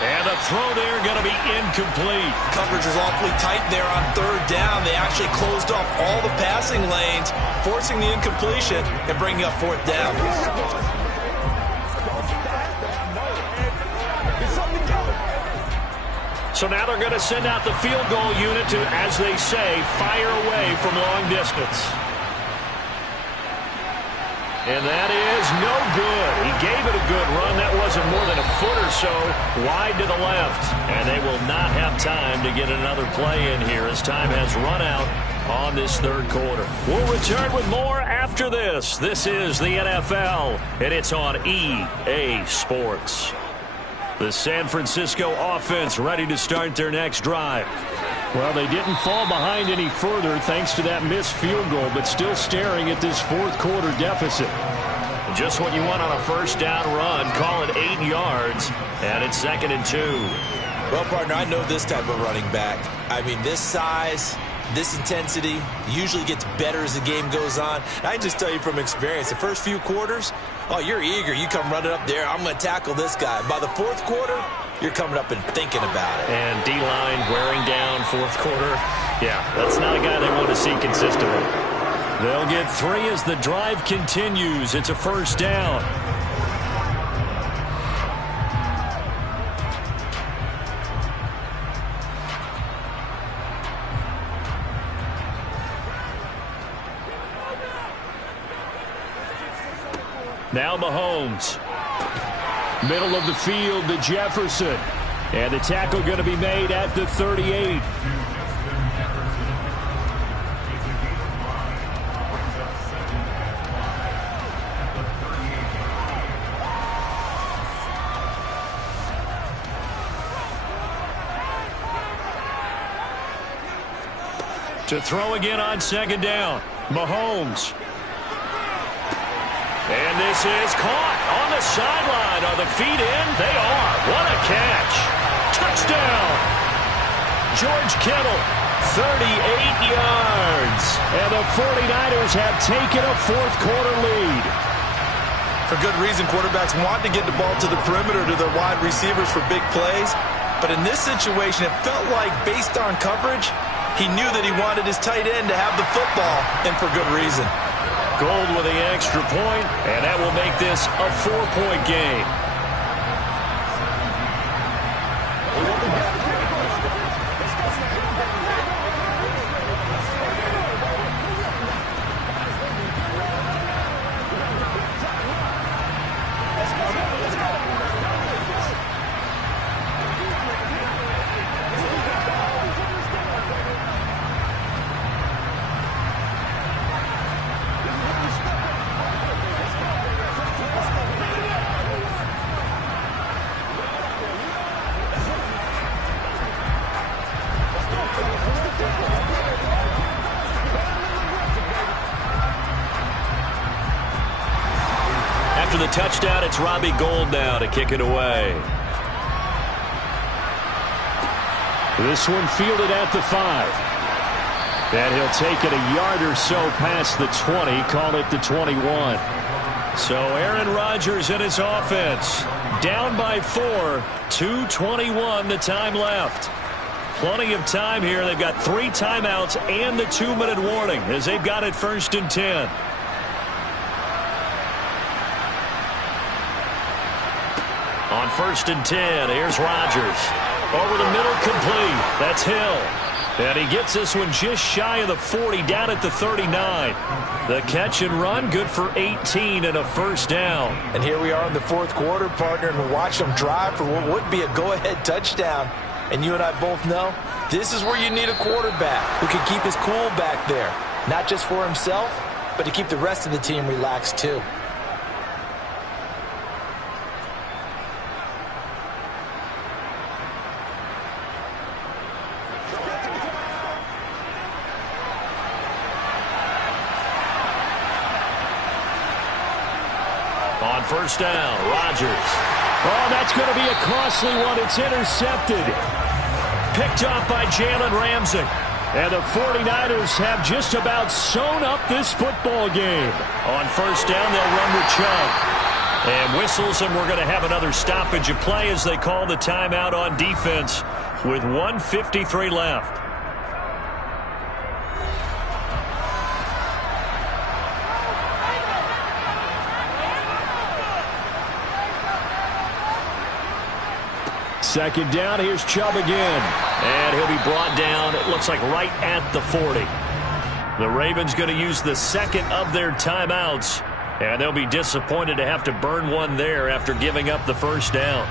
And a The throw there going to be incomplete. Coverage was awfully tight there on third down. They actually closed off all the passing lanes, forcing the incompletion and bringing up fourth down. So now they're going to send out the field goal unit to, as they say, fire away from long distance. And that is no good. He gave it a good run. That wasn't more than a foot or so wide to the left. And they will not have time to get another play in here as time has run out on this third quarter. We'll return with more after this. This is the NFL, and it's on EA Sports. The San Francisco offense ready to start their next drive. Well, they didn't fall behind any further thanks to that missed field goal, but still staring at this fourth quarter deficit. Just what you want on a first down run. Call it 8 yards, and it's 2nd and 2. Well, partner, I know this type of running back. I mean, this size, this intensity usually gets better as the game goes on. And I can just tell you from experience, the first few quarters, oh, you're eager. You come running up there, I'm going to tackle this guy. By the fourth quarter, you're coming up and thinking about it. And D-line wearing down fourth quarter. Yeah, that's not a guy they want to see consistently. They'll get 3 as the drive continues. It's a first down. Now Mahomes. Middle of the field to Jefferson. And the tackle going to be made at the 38. To throw again on second down. Mahomes. And this is caught on the sideline. Are the feet in? They are. What a catch. Touchdown. George Kittle, 38 yards. And the 49ers have taken a fourth quarter lead. For good reason, quarterbacks want to get the ball to the perimeter to their wide receivers for big plays. But in this situation, it felt like based on coverage, he knew that he wanted his tight end to have the football, and for good reason. Gold with the extra point, and that will make this a 4-point game. After the touchdown, it's Robbie Gould now to kick it away. This one fielded at the 5. And he'll take it a yard or so past the 20, call it the 21. So Aaron Rodgers and his offense down by 4, 2:21 the time left. Plenty of time here. They've got 3 timeouts and the 2-minute warning as they've got it 1st and 10. On 1st and 10, here's Rodgers. Over the middle, complete. That's Hill. And he gets this one just shy of the 40, down at the 39. The catch and run, good for 18 and a first down. And here we are in the fourth quarter, partner, and watch them drive for what would be a go-ahead touchdown. And you and I both know this is where you need a quarterback who can keep his cool back there. Not just for himself, but to keep the rest of the team relaxed too. On first down, Rodgers. Oh, that's going to be a costly one. It's intercepted. Picked up by Jalen Ramsey. And the 49ers have just about sewn up this football game. On first down, they'll run with Chubb. And whistles, and we're going to have another stoppage of play as they call the timeout on defense with 1:53 left. Second down, here's Chubb again. And he'll be brought down, it looks like right at the 40. The Ravens going to use the second of their timeouts, and they'll be disappointed to have to burn one there after giving up the first down.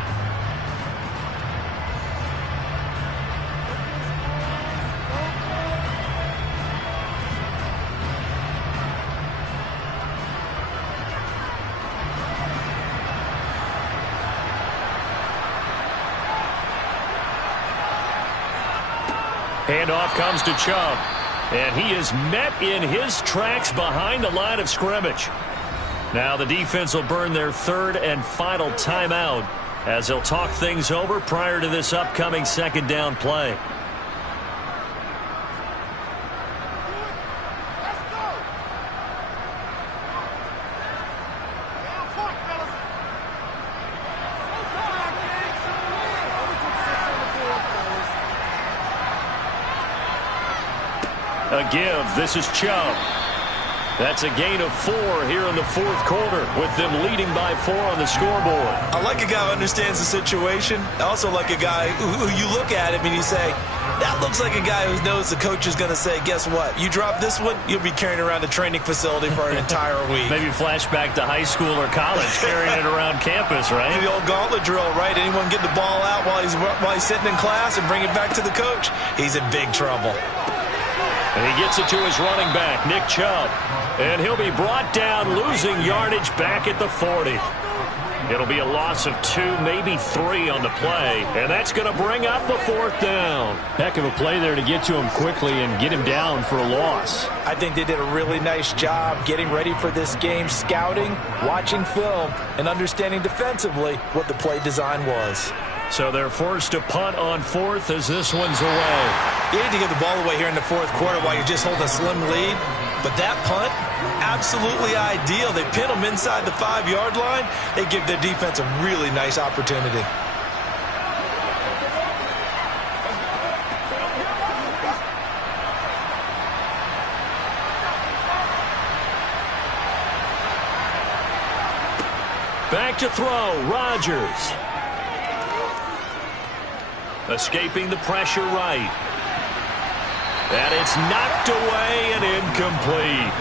Handoff comes to Chubb, and he is met in his tracks behind the line of scrimmage. Now the defense will burn their third and final timeout as they'll talk things over prior to this upcoming second down play. A give. This is Chubb. That's a gain of 4 here in the fourth quarter with them leading by 4 on the scoreboard. I like a guy who understands the situation. I also like a guy who you look at him and you say, that looks like a guy who knows the coach is going to say, guess what? You drop this one, you'll be carrying around the training facility for an entire week. Maybe flashback to high school or college, carrying it around campus, right? The old gauntlet drill, right? Anyone get the ball out while he's sitting in class and bring it back to the coach? He's in big trouble. And he gets it to his running back, Nick Chubb. And he'll be brought down, losing yardage back at the 40. It'll be a loss of 2, maybe 3 on the play. And that's going to bring up the fourth down. Heck of a play there to get to him quickly and get him down for a loss. I think they did a really nice job getting ready for this game, scouting, watching film, and understanding defensively what the play design was. So they're forced to punt on fourth as this one's away. You need to get the ball away here in the fourth quarter while you're just holding a slim lead. But that punt, absolutely ideal. They pin them inside the 5-yard line. They give their defense a really nice opportunity. Back to throw, Rodgers. Escaping the pressure right. And it's knocked away and incomplete.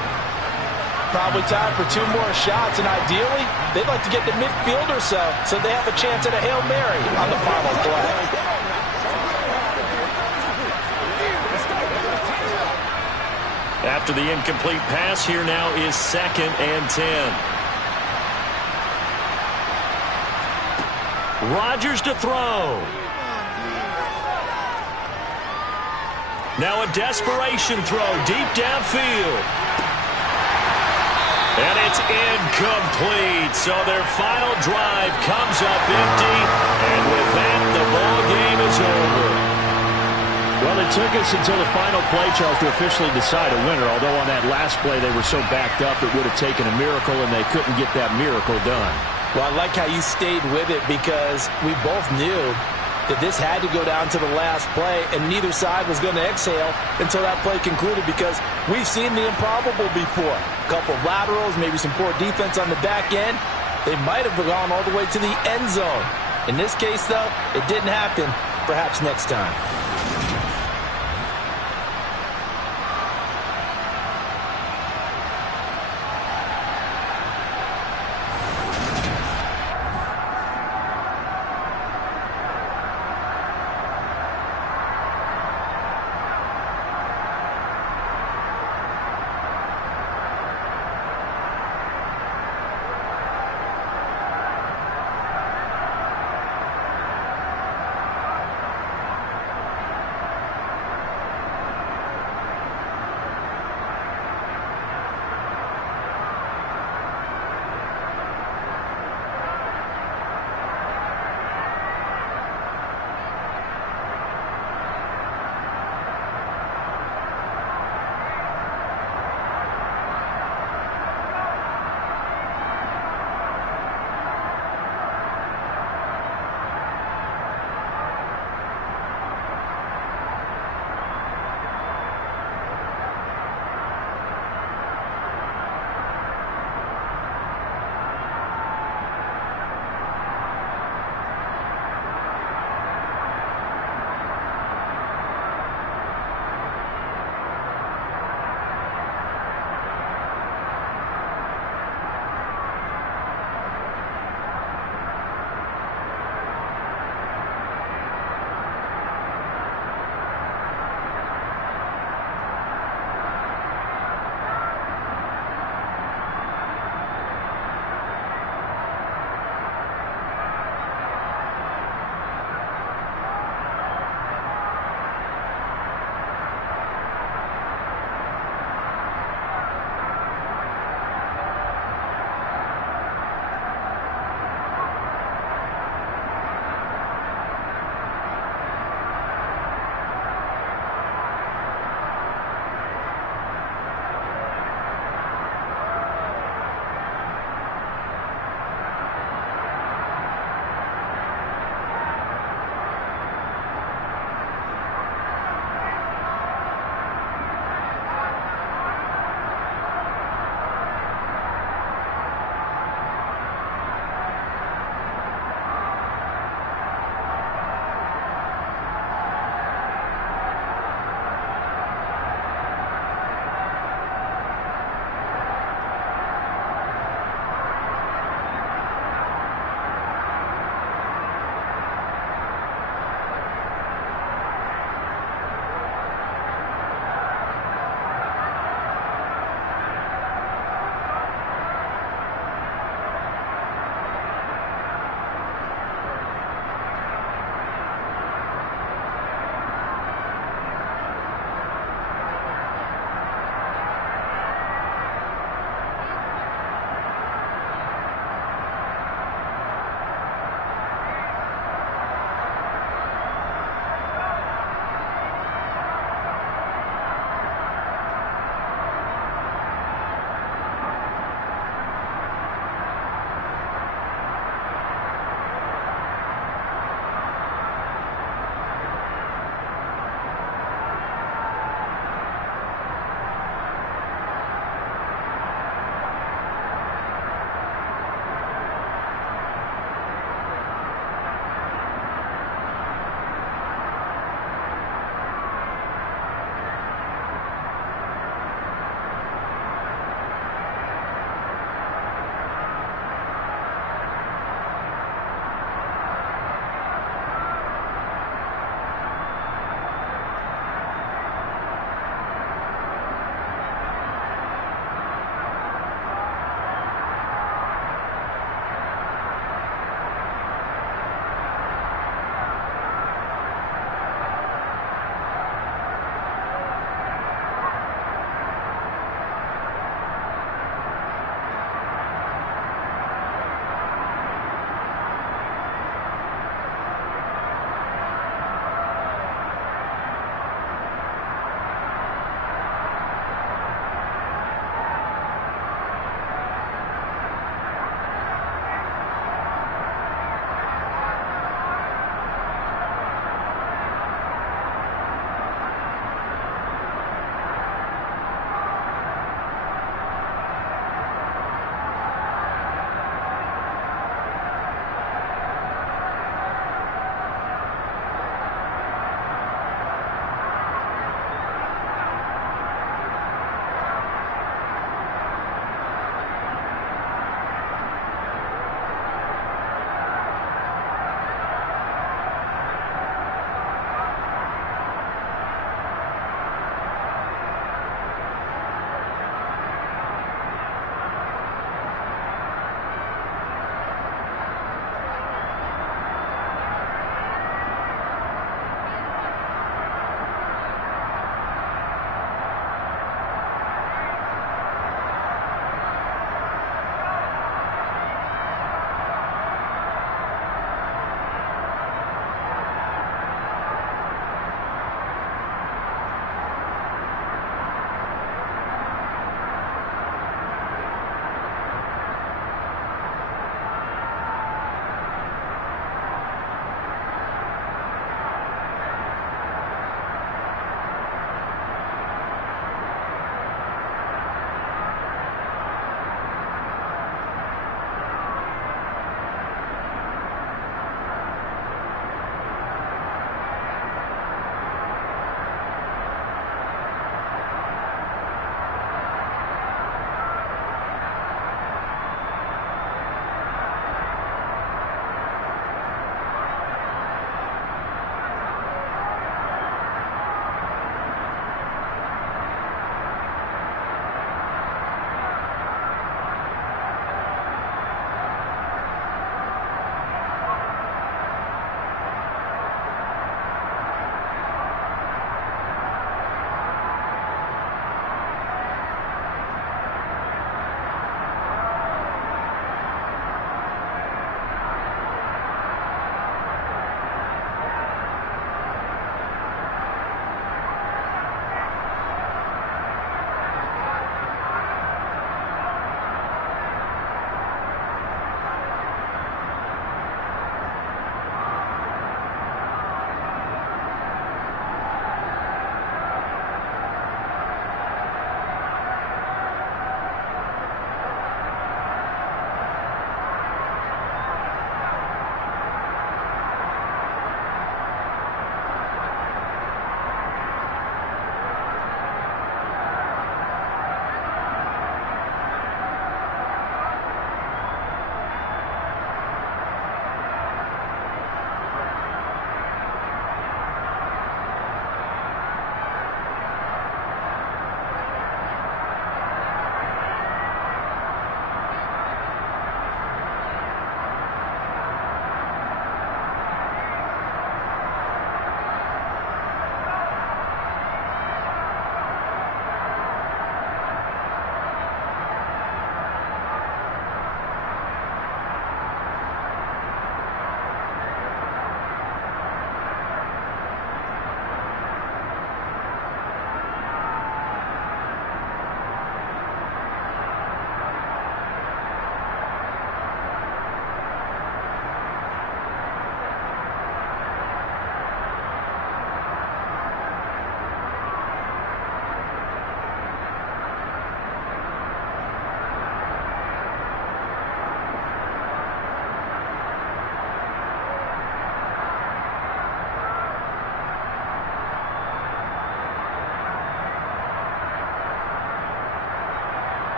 Probably time for 2 more shots, and ideally, they'd like to get to midfield or so they have a chance at a Hail Mary on the final play. After the incomplete pass, here now is 2nd and 10. Rodgers to throw. Now a desperation throw deep downfield. And it's incomplete. So their final drive comes up empty. And with that, the ball game is over. Well, it took us until the final play, Charles, to officially decide a winner. Although on that last play they were so backed up it would have taken a miracle, and they couldn't get that miracle done. Well, I like how you stayed with it because we both knew that this had to go down to the last play, and neither side was going to exhale until that play concluded because we've seen the improbable before. A couple of laterals, maybe some poor defense on the back end. They might have gone all the way to the end zone. In this case, though, it didn't happen. Perhaps next time.